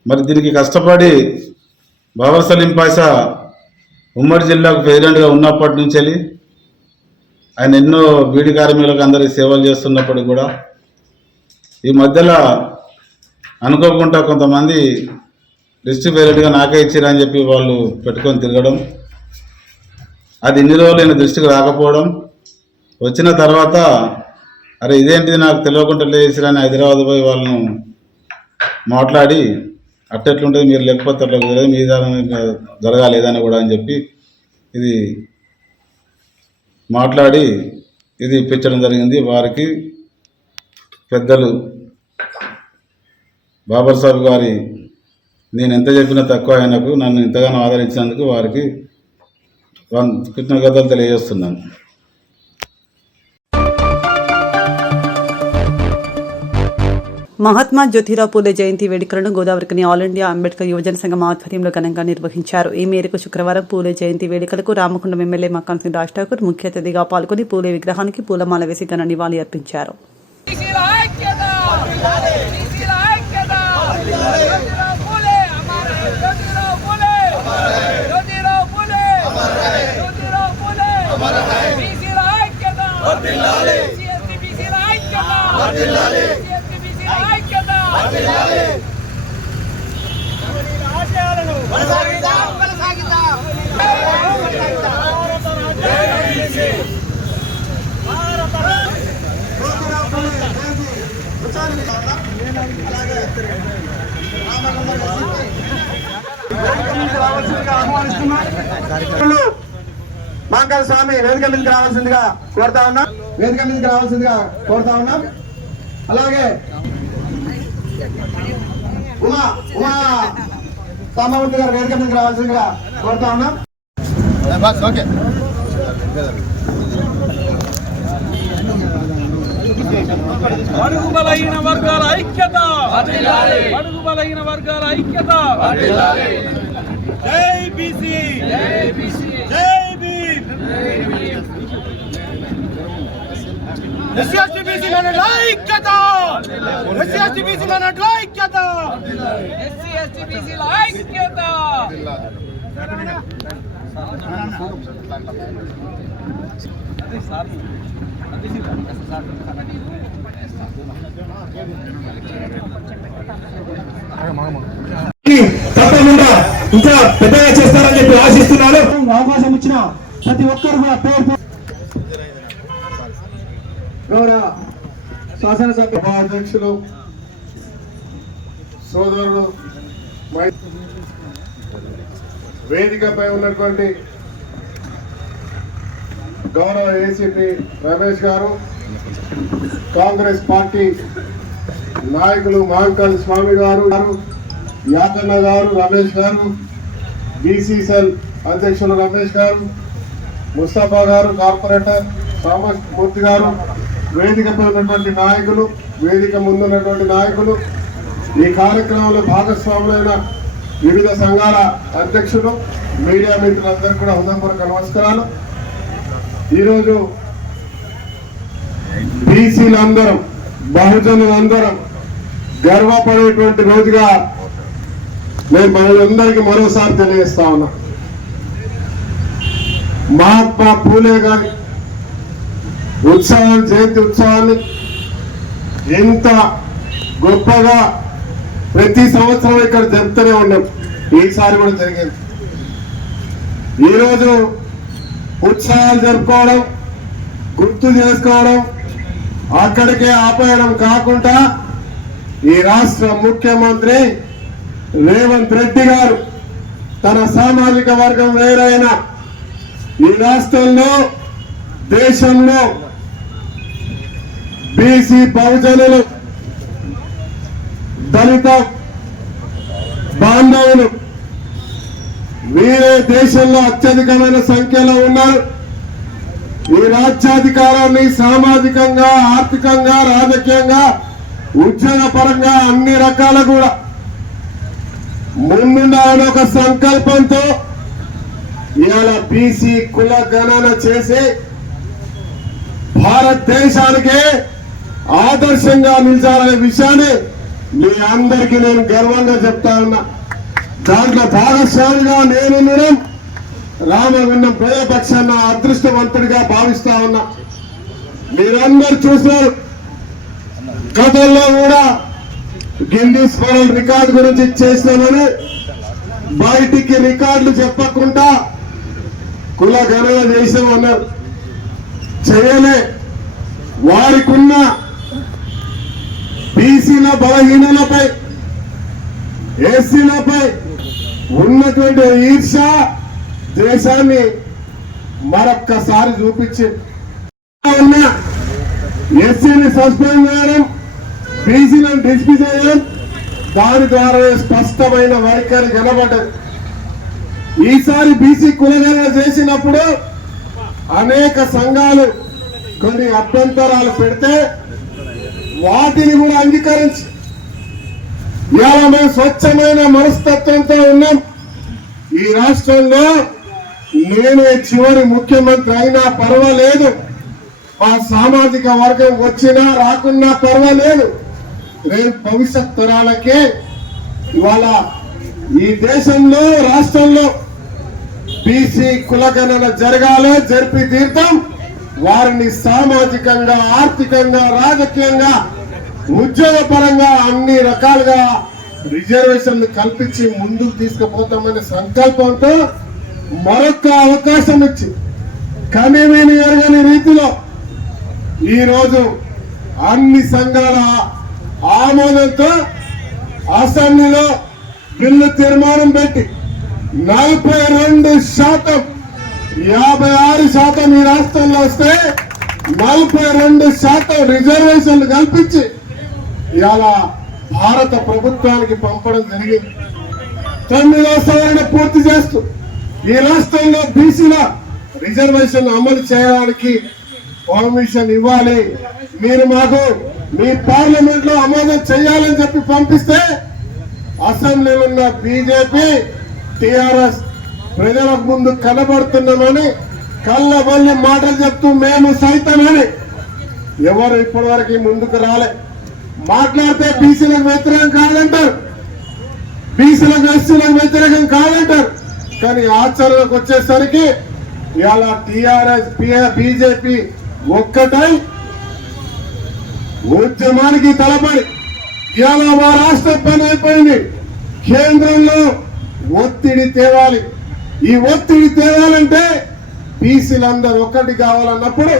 మరి దీనికి కష్టపడి బాబర్ సలీం పాషా ఉమ్మడి జిల్లాకు ప్రెసిడెంట్గా ఉన్నప్పటి నుంచి ఆయన ఎన్నో బీడీ కార్మికులకు అందరికీ సేవలు చేస్తున్నప్పుడు కూడా ఈ మధ్యలో అనుకోకుండా కొంతమంది డిస్ట్రిక్ట్ ప్రెసిడెంట్గా నాకే ఇచ్చిరని చెప్పి వాళ్ళు పెట్టుకొని తిరగడం, అది ఇన్ని రోజులు నేను దృష్టికి రాకపోవడం, వచ్చిన తర్వాత అరే ఇదేంటిది నాకు తెలియకుండా లేచిరని హైదరాబాద్ పోయి వాళ్ళను మాట్లాడి అట్టెట్లుంటుంది మీరు లేకపోతే అట్లా కుదరదు, మీ దాని జరగాలి ఏదైనా కూడా అని చెప్పి ఇది మాట్లాడి ఇది ఇప్పించడం జరిగింది. వారికి పెద్దలు బాబర్ సాబ్ గారి నేను ఎంత చెప్పినా తక్కువ ఆయనకు నన్ను ఇంతగానో ఆదరించినందుకు వారికి కృతజ్ఞతలు తెలియజేస్తున్నాను. మహాత్మా జ్యోతిరావు పూలే జయంతి వేడుకలను గోదావరికని ఆల్ ఇండియా అంబేద్కర్ యువజన సంఘం ఆధ్వర్యంలో ఘనంగా నిర్వహించారు. ఈ మేరకు శుక్రవారం పూలే జయంతి వేడుకలకు రామకుండం ఎమ్మెల్యే మక్కన్ సింగ్ రాజ్ ఠాకూర్ ముఖ్య అతిథిగా పాల్గొని పూలే విగ్రహానికి పూలమాల వేసి ఘన నివాళి అర్పించారు. మాంకాల స్వామి వేదిక మీదకి రావాల్సిందిగా కోరుతా ఉన్నాం. అలాగే ఉమా సామమూర్తి గారు వేదిక మీదకి రావాల్సిందిగా కోరుతా ఉన్నాం. బడుగు బలహీన వర్గాల ఐక్యత, బడుగు బలహీన వర్గాల ఐక్యత. జై బీసీ, జై భీమ్. ఎస్సీ ఎస్టీ బీసీ మన ఐక్యత, ఎస్సీ ఎస్టీ బీసీ మన ఐక్యత, ఎస్సీ ఎస్టీ బీసీ ఐక్యత. తప్పకుండా ఇంకా పెద్దగా చేస్తారని చెప్పి ఆశిస్తున్నాను. అవకాశం ఇచ్చిన ప్రతి ఒక్కరు కూడా పేరు గౌరవ శాసనసభ అధ్యక్షులు సోదరుడు వేదికపై ఉన్నటువంటి గౌరవ ఏసీపీ రమేష్ గారు, కాంగ్రెస్ పార్టీ నాయకులు మహంకాళి స్వామి గారు, యాదన్న గారు, రమేష్ గారు, బీసీసీఎల్ అధ్యక్షులు రమేష్ గారు, ముస్తఫా గారు, కార్పొరేటర్ మూర్తి గారు, వేదికపై ఉన్నటువంటి నాయకులు, వేదిక ముందున్నటువంటి నాయకులు, ఈ కార్యక్రమంలో భాగస్వాములైన వివిధ సంఘాల అధ్యక్షులు, మీడియా మిత్రులందరికీ కూడా హృదయపూర్వక నమస్కారాలు. ఈరోజు బీసీలందరం, బహుజనులందరం గర్వపడేటువంటి రోజుగా నేను మనందరికీ మరోసారి తెలియజేస్తా ఉన్నా. మహాత్మా పూలే గారి జయంతి ఉత్సవాన్ని ఎంత గొప్పగా ప్రతి సంవత్సరం ఇక్కడ జరుపుతూనే ఉన్నాం. ఈసారి కూడా జరిగింది. ఈరోజు ఉత్సవాలు జరుపుకోవడం, గుర్తు చేసుకోవడం, అక్కడికే ఆపేయడం కాకుండా ఈ రాష్ట్ర ముఖ్యమంత్రి రేవంత్ రెడ్డి గారు తన సామాజిక వర్గం వేరైన ఈ రాష్ట్రంలో, దేశంలో బీసీ బహుజనులు, దళిత బాంధవులు వీరే దేశంలో అత్యధికమైన సంఖ్యలో ఉన్నారు. ఈ రాజ్యాధికారాన్ని సామాజికంగా, ఆర్థికంగా, రాజకీయంగా, ఉద్యోగ పరంగా అన్ని రకాల కూడా ముందుండాలని ఒక సంకల్పంతో ఇవాళ బీసీ కుల గణన చేసి భారతదేశానికే ఆదర్శంగా నిలిచారనే విషయాన్ని మీ అందరికీ నేను గర్వంగా చెప్తా ఉన్నా. దాంట్లో భాగస్వామిగా నేనుండడం రామగుండం ప్రజాపక్షాన అదృష్టవంతుడిగా భావిస్తా ఉన్నా. మీరందరూ చూశారు, గతంలో కూడా గిన్నీస్ వరల్డ్ రికార్డు గురించి చేసినామని బయటికి రికార్డులు చెప్పకుండా కుల గణన చేసామన్నారు. చేయలే. వారికున్న బీసీల బలహీనులపై, ఎస్సీలపై ఉన్నటువంటి ఈర్ష దేశాన్ని మరొక్కసారి చూపించి ఉన్న ఎస్సీని సస్పెండ్ చేయడం, బీసీలను డిస్పి చేయడం, దాని ద్వారా స్పష్టమైన వైఖరి కనబడ్డది. ఈసారి బీసీ కులగణన చేసినప్పుడు అనేక సంఘాలు కొన్ని అభ్యంతరాలు పెడితే వాటిని కూడా అంగీకరించి ఇవాళ మేము స్వచ్ఛమైన మనస్తత్వంతో ఉన్నాం. ఈ రాష్ట్రంలో నేనే చివరి ముఖ్యమంత్రి అయినా పర్వాలేదు, మా సామాజిక వర్గం వచ్చినా రాకున్నా పర్వాలేదు, రేపు భవిష్యత్ తరాలకే ఇవాళ ఈ దేశంలో, రాష్ట్రంలో బీసీ కులగణన జరగాలి, జరిపి తీర్థం. వారిని సామాజికంగా, ఆర్థికంగా, రాజకీయంగా, ఉద్యోగ పరంగా అన్ని రకాలుగా రిజర్వేషన్లు కల్పించి ముందుకు తీసుకుపోతామనే సంకల్పంతో మరొక అవకాశం ఇచ్చి కనీవిని ఎరగని రీతిలో ఈరోజు అన్ని సంఘాల ఆమోదంతో అసెంబ్లీలో బిల్లు తీర్మానం పెట్టి 42%, 56% ఈ రాష్ట్రంలో వస్తే 42% రిజర్వేషన్లు కల్పించి ఇవాళ భారత ప్రభుత్వానికి పంపడం జరిగింది. 9వ సవరణ పూర్తి చేస్తూ ఈ రాష్ట్రంలో బీసీల రిజర్వేషన్ అమలు చేయడానికి పర్మిషన్ ఇవ్వాలి, మీరు మాకు మీ పార్లమెంట్ లో ఆమోదం చేయాలని చెప్పి పంపిస్తే అసెంబ్లీలో ఉన్న బీజేపీ, టిఆర్ఎస్ ప్రజలకు ముందు కనబడుతున్నామని కళ్ళబల్లి మాటలు చెప్తూ మేము సైతమని ఎవరు ఇప్పటి వరకు ముందుకు రాలే. మాట్లాడితే బీసీలకు వ్యతిరేకం కాదంటారు, బీసీలకు ఎస్సీలకు వ్యతిరేకం కాదంటారు. కానీ ఆచరణకు వచ్చేసరికి ఇవాళ టిఆర్ఎస్, బీజేపీ ఒక్కటై ఉద్యమానికి తలపడి ఇవాళ మా రాష్ట్ర పని అయిపోయింది. కేంద్రంలో ఒత్తిడి తేవాలి. ఈ ఒత్తిడి తేవాలంటే బీసీలందరూ ఒక్కటి కావాలన్నప్పుడు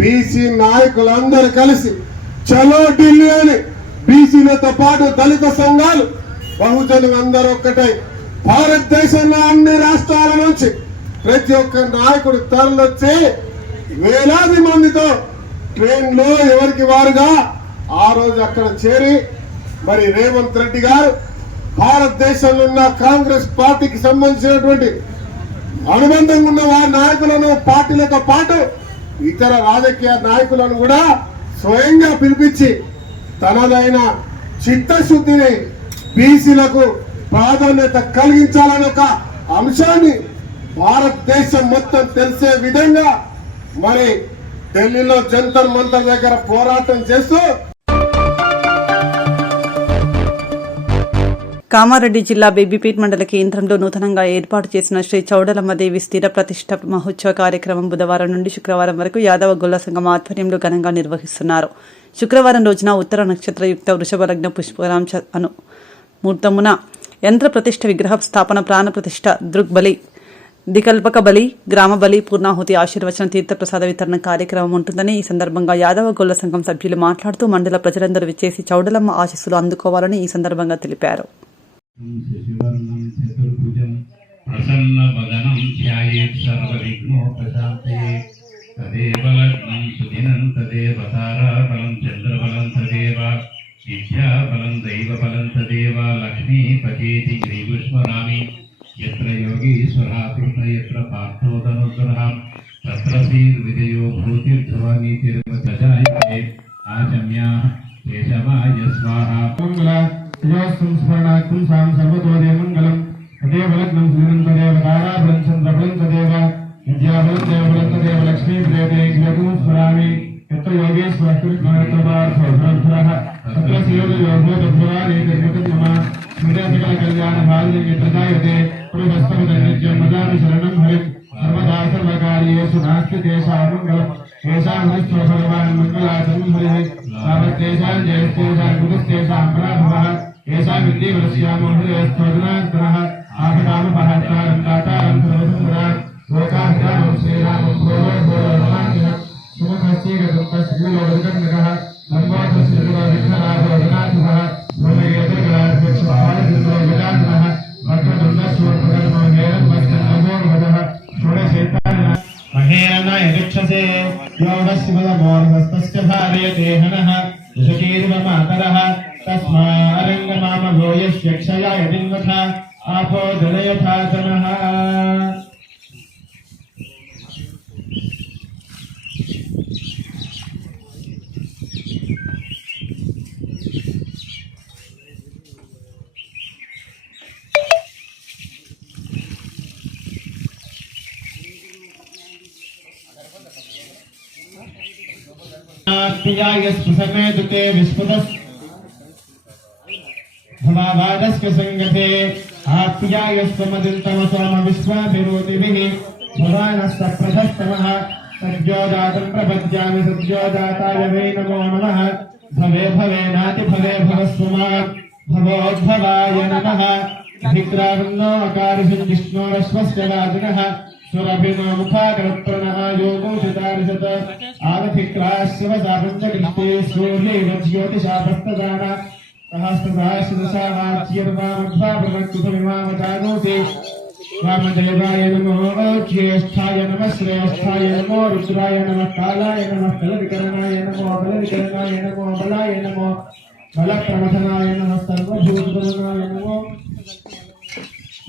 బీసీ నాయకులందరూ కలిసి చలో ఢిల్లీ అని బీసీలతో పాటు దళిత సంఘాలు, బహుజనులు అందరూ ఒక్కటై భారతదేశంలో అన్ని రాష్ట్రాల నుంచి ప్రతి ఒక్క నాయకుడు తరలొచ్చి వేలాది మందితో ట్రైన్లో ఎవరికి వారుగా ఆ రోజు అక్కడ చేరి మరి రేవంత్ రెడ్డి గారు భారతదేశంలో ఉన్న కాంగ్రెస్ పార్టీకి సంబంధించినటువంటి అనుబంధంగా ఉన్న వారి నాయకులను పార్టీలతో పాటు ఇతర రాజకీయ నాయకులను కూడా స్వయంగా పిలిపించి తనదైన చిత్తశుద్ధిని బీసీలకు ప్రాధాన్యత కలిగించాలని ఒక అంశాన్ని భారతదేశం మొత్తం తెలిసే విధంగా మరి ఢిల్లీలో జంతర్ మంతర్ దగ్గర పోరాటం చేస్తూ కామారెడ్డి జిల్లా బేబీపేట్ మండల కేంద్రంలో నూతనంగా ఏర్పాటు చేసిన శ్రీ చౌడలమ్మదేవి స్థిర ప్రతిష్ఠ మహోత్సవ కార్యక్రమం బుధవారం నుండి శుక్రవారం వరకు యాదవ గొల్ల సంఘం ఆధ్వర్యంలో ఘనంగా నిర్వహిస్తున్నారు. శుక్రవారం రోజున ఉత్తర నక్షత్రయుక్త వృషభ లగ్న పుష్పరాం అను ముహూర్తమున యంత్ర ప్రతిష్ఠ విగ్రహ స్థాపన ప్రాణ ప్రతిష్ఠ దృగ్బలి దికల్పక బలి గ్రామ బలి పూర్ణాహుతి ఆశీర్వచన తీర్థప్రసాద వితరణ కార్యక్రమం ఉంటుందని ఈ సందర్భంగా యాదవ గొల్ల సంఘం సభ్యులు మాట్లాడుతూ మండల ప్రజలందరూ విచ్చేసి చౌడలమ్మ ఆశీస్సులు అందుకోవాలని ఈ సందర్భంగా తెలిపారు. ప్రసన్న వదనం ధ్యాయేత్ సర్వవిఘ్నోపశాంతే తదేవ లగ్నం సుదినం తదేవ తారాబలం చంద్రబలం తదేవ విద్యాబలం దైవబలం తదేవ లక్ష్మీపతేతి గ్రీవస్మరామి యత్ర యోగీశ్వరः కృష్ణ యత్ర పార్థోదనుగ్రహ తత్ర శ్రీర్విజయో భూతిర్ధ్రువాని తిరుమతజాయతే ఆచమ్యా కేశవాయ స్వాహా మంగళం స్మరణాత్మం సాం సర్వతోదే మంగళం తదేవ లగ్నం సుదినం తదేవ తారాబలం చంద్రబలం తదేవ విద్యాబలం దేవబలం తదేవ లక్ష్మీపతేతి గ్రీవస్మరామి యత్ర యోగేశ్వరः కృష్ణ యత్ర పార్థోదనుగ్రహ తత్ర శ్రీర్విజయో భూతిర్ధ్రువాని తిరుమతజాయతే సకల కళ్యాణ భాగ్యం ప్రదాయతే పురుషస్తమదనిత్యం మదామి శరణం హరి సర్వదా సర్వకార్యేషు నాస్తి తేషాం మంగళం తేషాం హరిస్తో భగవాన్ మంగళాచరణం హరి తావత్తేషాం జయస్తేషాం గురుస్తేషాం పరాభవః తేషాం విద్యవలస్యామో హృదయస్థోదనాస్తనః ఆపదామపహర్తారం దాతారం సర్వసంపదా లోకాభిరామం శ్రీరామం భోగో భోగోరమాన్యః సుముఖస్యగతుః వికర్ణకః లంబోధస్యగురో విఘ్నరాజో వినాశకః आपो जनयथा जनः स्पृशमे दुके विस्फुटस् भवावादस्य संगते आप्यायस्वमदिन्तमसोम विश्वाभिरोतिभिः भवानस्तप्रथस्तमः सद्योजातं प्रपद्यामि सद्योजाताय वै नमो नमः भवे भवेनाति भवे भवस्वमात् भवोद्भवाय नमः धिक्रावन्नो अकारिषं विष्णोरश्वस्य वाजिनः सुरभिनो मुखाकरप्रणः योगोषितारिषत् आगधिक्राश्वसापञ्चकृष्टे सूर्ये ज्योतिषापस्तदान सहस्रदाशदशावाच्यर्वामध्वाप्रमत्कुतमिमावचानोति वामदेवाय नमो ज्येष्ठाय नमः श्रेष्ठाय नमो रुद्राय नमः कालाय नमः कलविकरणाय नमो बलविकरणाय नमो बलाय नमो बलप्रमथनाय नमः सर्वभूतगुणाय नमो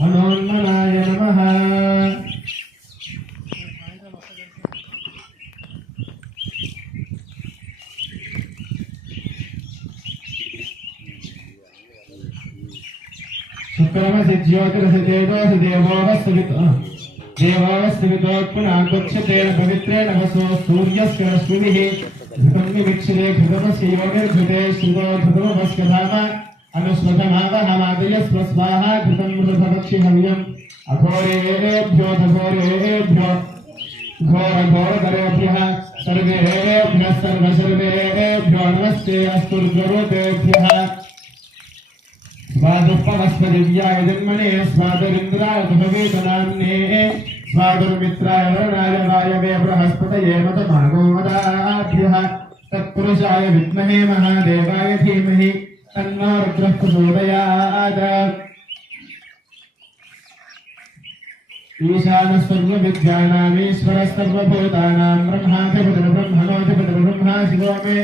मनोन्मनाय नमः शुक्रमसि ज्योतिरसि तेजोसि देवोऽवस्थितो पुनः गच्छतेन पवित्रेण वसो सूर्यस्य रश्मिभिः घृतं विमिक्षते घृतमस्य योनिर्घृते श्रुतो घृतमस्य धाम अनुस्मृतमावहमादयस्व स्वाहा घृतं मृतभक्षिहव्यम् अघोरेभ्यो घोरेभ्यो घोरघोरतरेभ्यः सर्वेभ्यः सर्वसर्वेभ्यो नमस्ते अस्तुर्गरुतेभ्यः स्वादुपवस्पदिव्याय जन्मने स्वादरिन्द्राय भवेतनाम्ने स्वादुर्मित्राय वरुणाय वायवे बृहस्पतये मतमागो मदाभ्यः तत्पुरुषाय विद्महे महादेवाय धीमहि तन्नो रुद्रः प्रचोदयात्। ईशानः सर्वविद्यानामीश्वरः सर्वभूतानां ब्रह्माधिपतिर्ब्रह्मणोऽधिपतिर्ब्रह्मा शिवो मे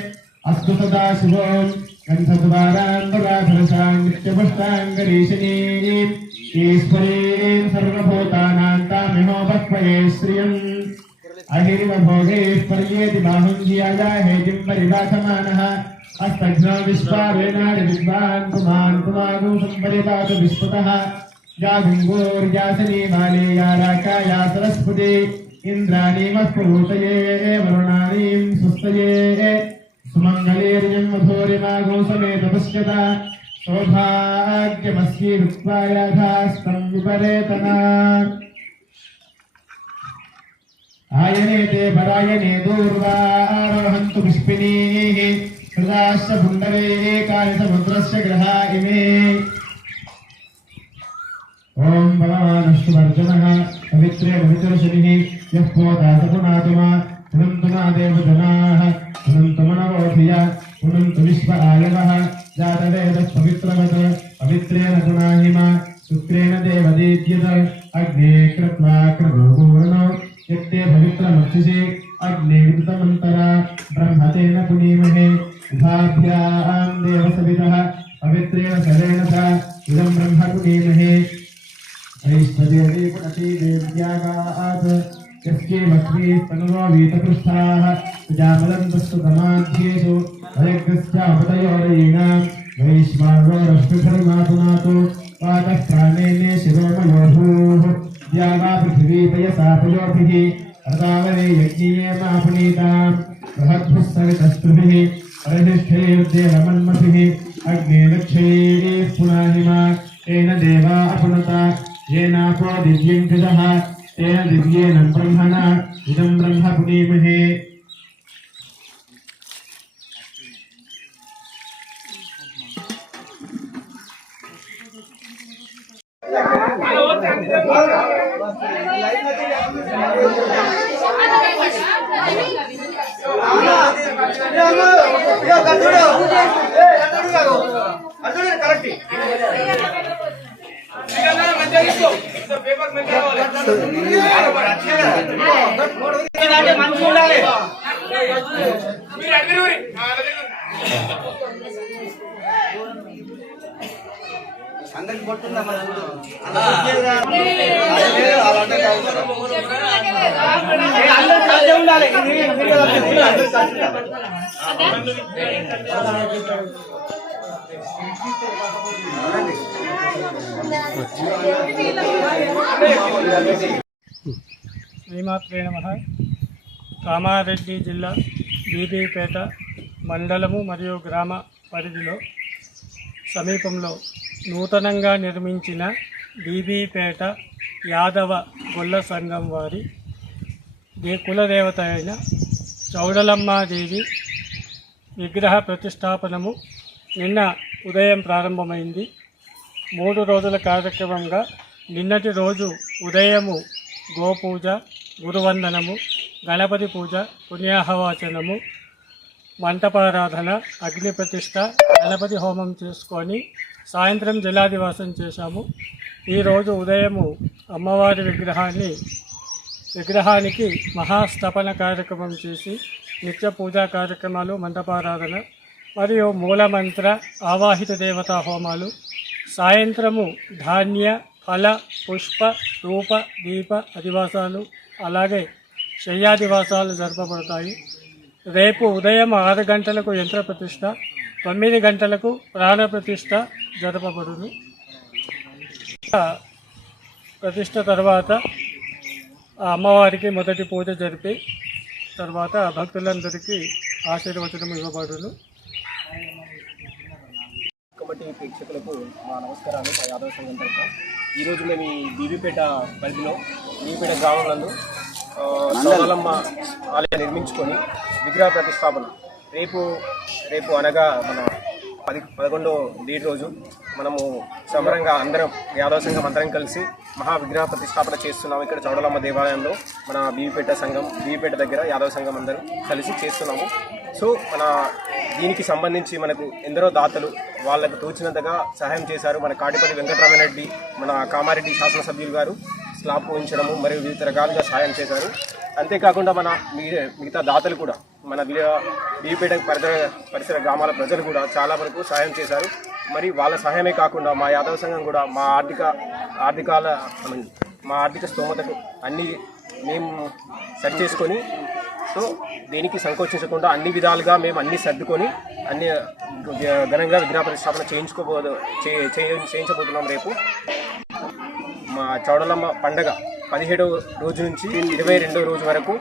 अस्तु सदा शिवोम् गन्धद्वारान्तराधरसां नित्यपुष्टाङ्गरीशिनीम् ईश्वरीं सर्वभूतानां तामिहोपक्वये श्रियम् अहिरिवभोगैः पर्येति बाहुं धियाया हेतिं परिवासमानः अस्तघ्नो विश्वावेनानि विद्वान् पुमान् पुमागुं सम्परिपातु विश्वतः जागुङ्गोर्यासनी माले या राका या सरस्वती इन्द्राणीमः प्रभूतये वरुणानीं सुस्तये सुमङ्गलेर्यं मधुरिमागो समेत पश्यता सौभाग्यमस्यै कृत्वा याथास्तं विपरेतना आयने ते परायणे दूर्वारोहन्तु पुष्पिनीः हृदाश्च पुण्डरे एकानि समुद्रस्य ग्रहा इमे ॐ भगवानस्तु वर्जनः पवित्रे पवित्रशनिः यः पोता स पुनातुमा पुनन्तु मा देवजनाः पुनन्तु मनवोधिया पुनन्तु विश्व आयवः जातवेदः पवित्रवत् पवित्रेण पुनाहिमा शुक्रेण देवदीद्यत अग्ने कृत्वा कृतोपूर्णो यत्ते पवित्रमक्षिषे अग्ने विद्युतमन्तरा ब्रह्मतेन पुनीमहे उभाभ्यां देवसवितः पवित्रेण सरेण च इदं ब्रह्म पुनीमहे ऐश्वर्ये पुनति देव्यागात् यस्ये वक्री तनुरो वीतपृष्ठाः प्रजापदन्तस्तु तमाध्येषु अयज्ञस्यापतयोरयीणां वैश्वानरो रश्मिधर्मातुनातु वातः प्राणेने शिरोमयोभूः द्यावा पृथिवी तयसा पयोभिः अदावने यज्ञीये मा पुनीतां बृहद्भिः सवितस्त्रिभिः परिनिष्ठैर्देवमन्मभिः अग्ने लक्षैः पुनाहिमा तेन देवा अपुनता येनापो दिव्यं कृतः तेन दिव्येन ब्रह्मणा इदं ब्रह्म पुनीमहे అందరికి కొట్టుందా ఉండాలి శ్రీమాత్రే నమః. కామారెడ్డి జిల్లా బీబీపేట మండలము మరియు గ్రామ పరిధిలో సమీపంలో నూతనంగా నిర్మించిన బీబీపేట యాదవ గొల్ల సంఘం వారి కులదేవత అయిన చౌడలమ్మాదేవి విగ్రహ ప్రతిష్టాపనము నిన్న ఉదయం ప్రారంభమైంది. 3 రోజుల కార్యక్రమంగా నిన్నటి రోజు ఉదయము గోపూజ, గురువందనము, గణపతి పూజ, పుణ్యాహవాచనము, మంటపారాధన, అగ్ని ప్రతిష్ట, గణపతి హోమం చేసుకొని సాయంత్రం జలాదివాసం చేశాము. ఈరోజు ఉదయము అమ్మవారి విగ్రహానికి మహాస్థపన కార్యక్రమం చేసి నిత్య పూజా కార్యక్రమాలు, మంటపారాధన మరియు మూలమంత్ర ఆవాహిత దేవతా హోమాలు, సాయంత్రము ధాన్య, ఫల, పుష్ప, రూప, దీప అధివాసాలు, అలాగే శయ్యాదివాసాలు జరపబడతాయి. రేపు ఉదయం 6 గంటలకు యంత్ర ప్రతిష్ట, 9 గంటలకు ప్రాణ ప్రతిష్ట జరపబడును. ప్రతిష్ట తర్వాత ఆ అమ్మవారికి మొదటి పూజ జరిపి తర్వాత భక్తులందరికీ ఆశీర్వచనం ఇవ్వబడును. కమిటీ ప్రేక్షకులకు మా నమస్కారాలు. మా యాదవ సంఘం తరఫున ఈరోజు మేము ఈ బీబీపేట పరిధిలో బీబీపేట గ్రామం నందు చౌడలమ్మ ఆలయం నిర్మించుకొని విగ్రహ ప్రతిష్టాపన రేపు అనగా మన 11వ డేట్ రోజు మనము సమరంగా అందరం యాదవ సంఘం అందరం కలిసి మహా విగ్రహ ప్రతిష్టాపన చేస్తున్నాము. ఇక్కడ చౌడలమ్మ దేవాలయంలో మన బీబీపేట దగ్గర యాదవ సంఘం అందరం కలిసి చేస్తున్నాము. సో మన దీనికి సంబంధించి మనకు ఎందరో దాతలు వాళ్ళకు తోచినంతగా సహాయం చేశారు. మన కాటిపల్లి వెంకటరామరెడ్డి, మన కామారెడ్డి శాసనసభ్యులు గారు స్లాబ్ పోయించడము మరియు వివిధ రకాలుగా సహాయం చేశారు. అంతేకాకుండా మన మిగతా దాతలు కూడా మన బీపేట పరిసర గ్రామాల ప్రజలు కూడా చాలా వరకు సహాయం చేశారు. మరి వాళ్ళ సహాయమే కాకుండా మా యాదవ సంఘం కూడా మా ఆర్థిక స్తోమతకు అన్నీ మేము సరి చేసుకొని, సో దేనికి సంకోచించకుండా అన్ని విధాలుగా మేము అన్నీ సర్దుకొని అన్ని ఘనంగా విగ్రహ ప్రతిష్టాపన చేయించబోతున్నాం. రేపు మా చౌడలమ్మ పండగ 17వ రోజు నుంచి 22వ రోజు వరకు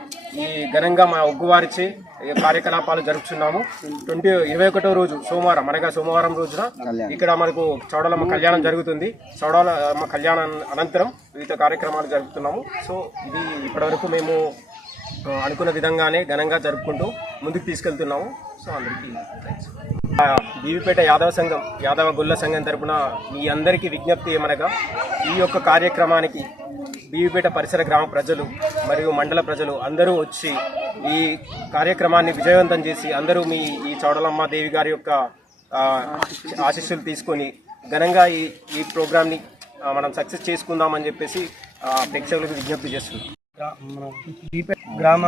ఈ ఘనంగా మా ఒగ్గువారిచే కార్యకలాపాలు జరుపుతున్నాము. 21వ రోజు సోమవారం, అనగా సోమవారం రోజున ఇక్కడ మనకు చౌడలమ్మ కళ్యాణం జరుగుతుంది. చౌడలమ్మ కళ్యాణం అనంతరం వివిధ కార్యక్రమాలు జరుపుతున్నాము. సో ఇది ఇప్పటివరకు మేము అనుకున్న విధంగానే ఘనంగా జరుపుకుంటూ ముందుకు తీసుకెళ్తున్నాము. సో అందరికీ థ్యాంక్స్. బీవీపేట యాదవ గొల్ల సంఘం తరపున మీ అందరికీ విజ్ఞప్తి ఏమనగా, ఈ యొక్క కార్యక్రమానికి బీవీపేట పరిసర గ్రామ ప్రజలు మరియు మండల ప్రజలు అందరూ వచ్చి ఈ కార్యక్రమాన్ని విజయవంతం చేసి అందరూ ఈ చౌడలమ్మ దేవి గారి యొక్క ఆశీస్సులు తీసుకొని ఘనంగా ఈ ప్రోగ్రామ్ని మనం సక్సెస్ చేసుకుందామని చెప్పేసి ప్రేక్షకులకు విజ్ఞప్తి చేస్తున్నాం. బీపేట గ్రామ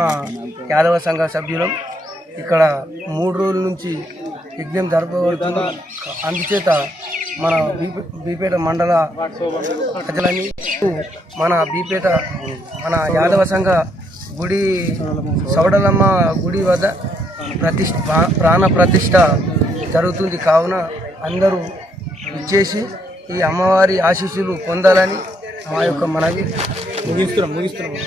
యాదవ సంఘ సభ్యులం ఇక్కడ 3 రోజుల నుంచి యజ్ఞం జరపబడుతుంది. అందుచేత మన బీపేట మండల ప్రజలని మన యాదవ సంఘ గుడి చౌడలమ్మ గుడి వద్ద ప్రాణ ప్రతిష్ఠ జరుగుతుంది. కావున అందరూ ఇచ్చేసి ఈ అమ్మవారి ఆశీస్సులు పొందాలని మా యొక్క మనవి. ముగిస్తున్నాం.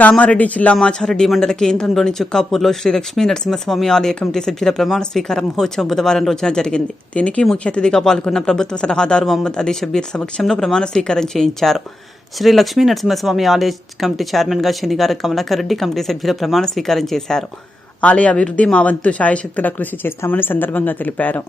కామారెడ్డి జిల్లా మాచారెడ్డి మండల కేంద్రంలోని చుక్కాపూర్లో శ్రీ లక్ష్మీ నరసింహస్వామి ఆలయ కమిటీ సభ్యుల ప్రమాణ స్వీకార మహోత్సవం బుధవారం రోజున జరిగింది. దీనికి ముఖ్య అతిథిగా పాల్గొన్న ప్రభుత్వ సలహాదారు మహమ్మద్ అలీ షబీర్ సమక్షంలో ప్రమాణ స్వీకారం చేయించారు. శ్రీ లక్ష్మీ నరసింహస్వామి ఆలయ కమిటీ చైర్మన్గా శనిగార కమలాకర్ రెడ్డి కమిటీ సభ్యులు ప్రమాణ స్వీకారం చేశారు. ఆలయ అభివృద్ధి మా వంతు శాయశక్తుల కృషి చేస్తామని సందర్భంగా తెలిపారు.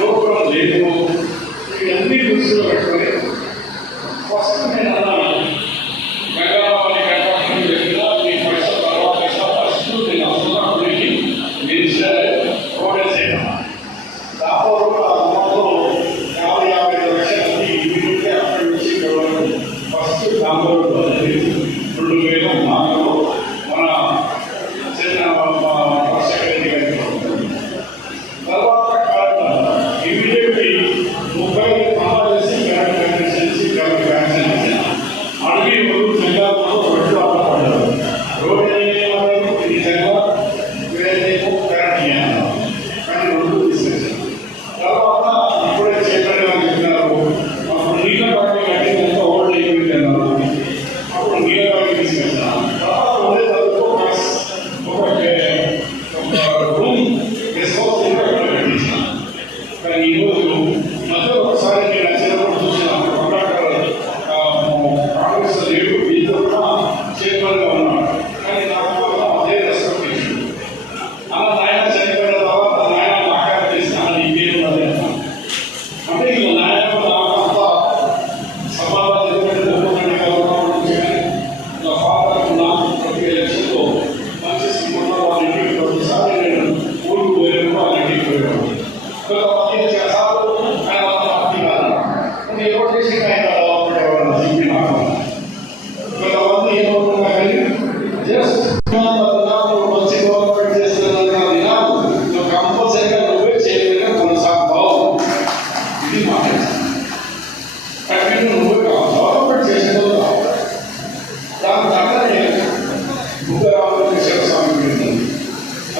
గోపురం లేదు. ఇవన్నీ దృష్టిలో పెట్టుకొని ఫస్ట్ నేను అన్నాను గంగాబాబుని కట్టడం జరిగిన మీ ఫస్ట్ తర్వాత ఫస్ట్ నేను వస్తున్నా గుడికి మీరు సరే ఓపెన్ చేయడం దాదాపు అమ్మతో 50 లక్షల మంది ఇమీడియట్గా అక్కడి నుంచి ఫస్ట్ కాంపౌండ్ 2000 నాలుగులో మన చిన్న సెక్రటరీ గారి తర్వాత ఇమీడియట్లీ 30 కాంగ్రెస్ అడవి జిల్లాలో రెండు పడ్డారు. రోడ్డు ఇది జగన్ వేరేమో కరణీయాలు కానీ రెండు తీసుకొచ్చారు. తర్వాత ఇప్పుడే చెప్పారు చెప్పినారు అప్పుడు నీళ్ళ పార్టీ కట్టినంత ఓల్డ్ అయిపోయింది అన్నారు. అప్పుడు నీళ్ళ పార్టీ తీసుకొచ్చాను. తర్వాత ఉండే చదువుకో ఒక రూమ్ గెస్ట్ హౌస్ కట్టించాను. కానీ ఈరోజు మధ్య ఒకసారి నేను నచ్చినప్పుడు చూసినాను కాంగ్రెస్ లేడు వీళ్ళు కూడా చైర్మన్గా ఉన్నాడు. కానీ నాకు అదే రెస్పెక్ట్ ఇచ్చింది. అలా నాయన చనిపోయిన తర్వాత నాయన మాట్లాడ చేసిన ఇంకేం అదే అంటే ఇలా నాయన అంతా సమాధానం ఎందుకంటే ఇలా ఫాదర్ నాకు ప్రతి ఎలక్షన్లో మంచి శ్రీమంలో వాళ్ళ ఇంటికి ప్రతిసారి నేను ఊరికి పోయేప్పుడు వాళ్ళ ఇంటికి పోయేవాడు.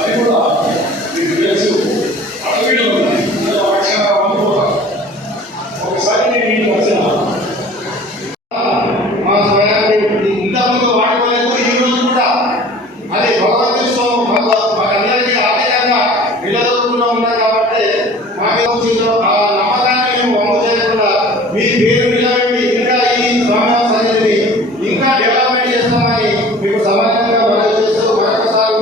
అది కూడా మీకు తెలుసు అడవిలో ఒకసారి నేను ఇంటికి వచ్చిన మా స్వయాన్ని ఇంతకుముందు వాడుకోలేదు. ఈ రోజు కూడా అది భగవద్గీత మాకందరికీ ఆర్థికంగా నిలదొక్కులో ఉన్నాయి కాబట్టి ఆ నమ్మకాన్ని మేము వమ్ము చేయకుండా మీ పేరు నిలబెట్టి ఇంకా ఈ స్వామి సన్నిధిని ఇంకా డెవలప్మెంట్ చేస్తామని మీకు సమాజంగా మనం చేస్తూ మరొకసారి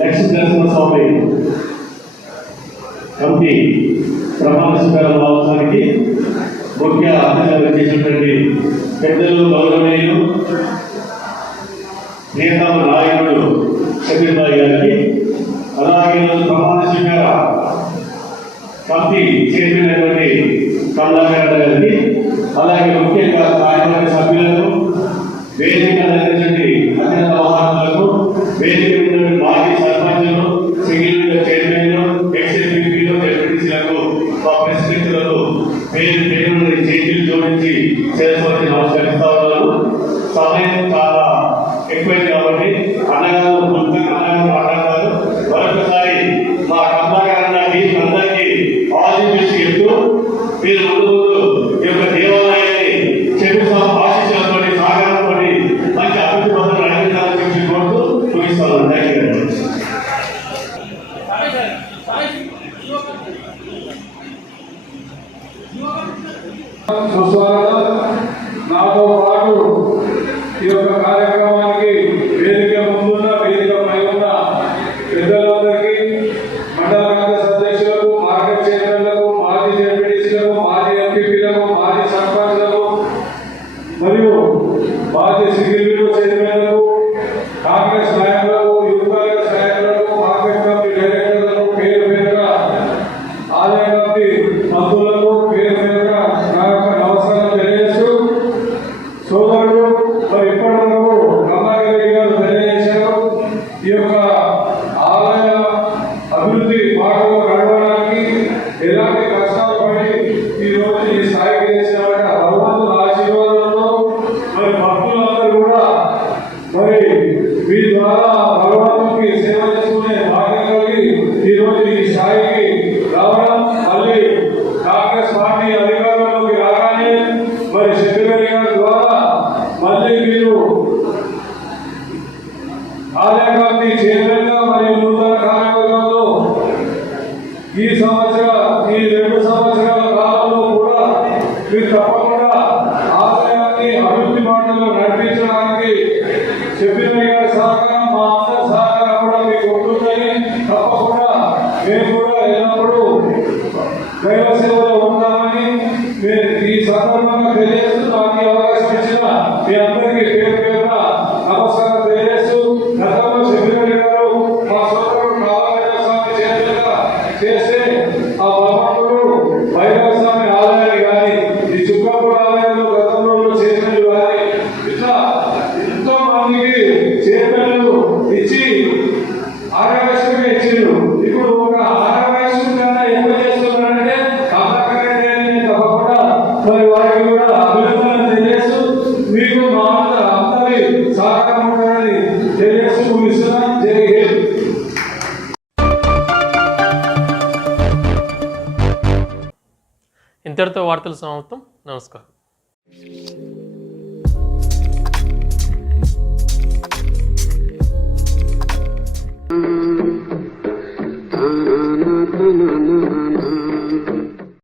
లక్ష్మీనరసింహస్వామి కమిటీ ప్రమాణ స్వీకార మహోత్సవానికి ముఖ్య అతిథులుగా చేసినటువంటి పెద్దలు గౌరవనీయులు నేతమ నాయకుడు షబీర్ భాయ్ గారికి, అలాగే ప్రమాణ స్వీకార కమిటీ చైర్మన్ అయినటువంటి కమలాకర్ గారికి, అలాగే ముఖ్యంగా కార్యవర్గ సభ్యులకు, వేదిక అందించండి అత్యంత మహాత్ములకు, వేదిక మాజీ సర్పంచులు, సింగిల్ చైర్మన్లు, ఎక్స్ఎంపీలు, జడ్పీటీసీలకు, మా ప్రెసిడెంట్లకు పేరు పేరు చేతులు జోడించి చేరుకోవాలని నమస్కరిస్తా ఉన్నాను. సమయం చాలా ఎక్కువైంది కాబట్టి అన్నగారు మాట్లాడతారు. మరొకసారి మా కమలాకర్ అన్నకి అందరికీ ఆల్ ది బెస్ట్ చెప్తూ మీరు ముందు ఈ యొక్క దేవాలయాన్ని చెరువు ఆశించినతో సాగరంతో మంచి అభివృద్ధి పనులు అడిగించాలని చెప్పి కోరుతూ ముగిస్తాను. Thank you very much. నాతో పాటు ఈ యొక్క కార్యక్రమానికి వేదిక ముందున్న వేదిక పై ఉన్న పెద్దలందరికీ, మండల కాంగ్రెస్ అధ్యక్షులకు, మార్కెట్ చైర్మన్లకు, మాజీ జడ్పీటీసీలకు, మాజీ ఎంపీపీలకు, మాజీ సర్పంచ్లకు మరియు మాజీ సింగిల్ విండో చైర్మన్లకు, కాంగ్రెస్ నాయకులకు, యూత్ కాంగ్రెస్ నాయకులకు, మార్కెట్ కమిటీ డైరెక్టర్లకు పేరు పేరుగా, ఆలయ కమిటీ మంత్రులకు పేరు పేరుగా నా యొక్క నమస్కారం తెలియజేస్తూ, సోదరుడు మరి ఇప్పటి వరకు రమాగిరి గారు తెలియజేశారు. ఈ యొక్క ఆలయ తప్పకుండా మేము కూడా ఎల్లప్పుడూ దైవ సేవలో ఉంటామని ఈ సందర్భంగా తెలియజేస్తూ నాకు ఈ అవకాశం ఇచ్చిన మీ అందరికీ పేరు పేరున నమస్కారం తెలియజేస్తూ గతంలో శబరిమల గారు మా సోదరుడు కాళభైరవ స్వామి చేతులుగా చేస్తే ఆ భగవంతుడు భైరవ స్వామి ఆలయాన్ని కానీ ఈ చుక్కపూర్ ఆలయంలో గతంలో చేతులు కానీ ఇట్లా ఎంతో మందికి చేతులు ఇచ్చి ఆరోగ్యశ్రీ ఇచ్చిండు. ఇప్పుడు ఒక ఆరోగ్యశ్రీ కన్నా ఎక్కువ చేస్తున్నారంటే తప్పకుండా మరి వారికి కూడా అభినందనలు తెలియజేస్తూ మీకు మా అందరి సహకారం ఉండాలని తెలియజేస్తూ ముగిస్తున్నాం. జై హింద్. ఇంతటితో వార్తలు సమాప్తం. నమస్కారం.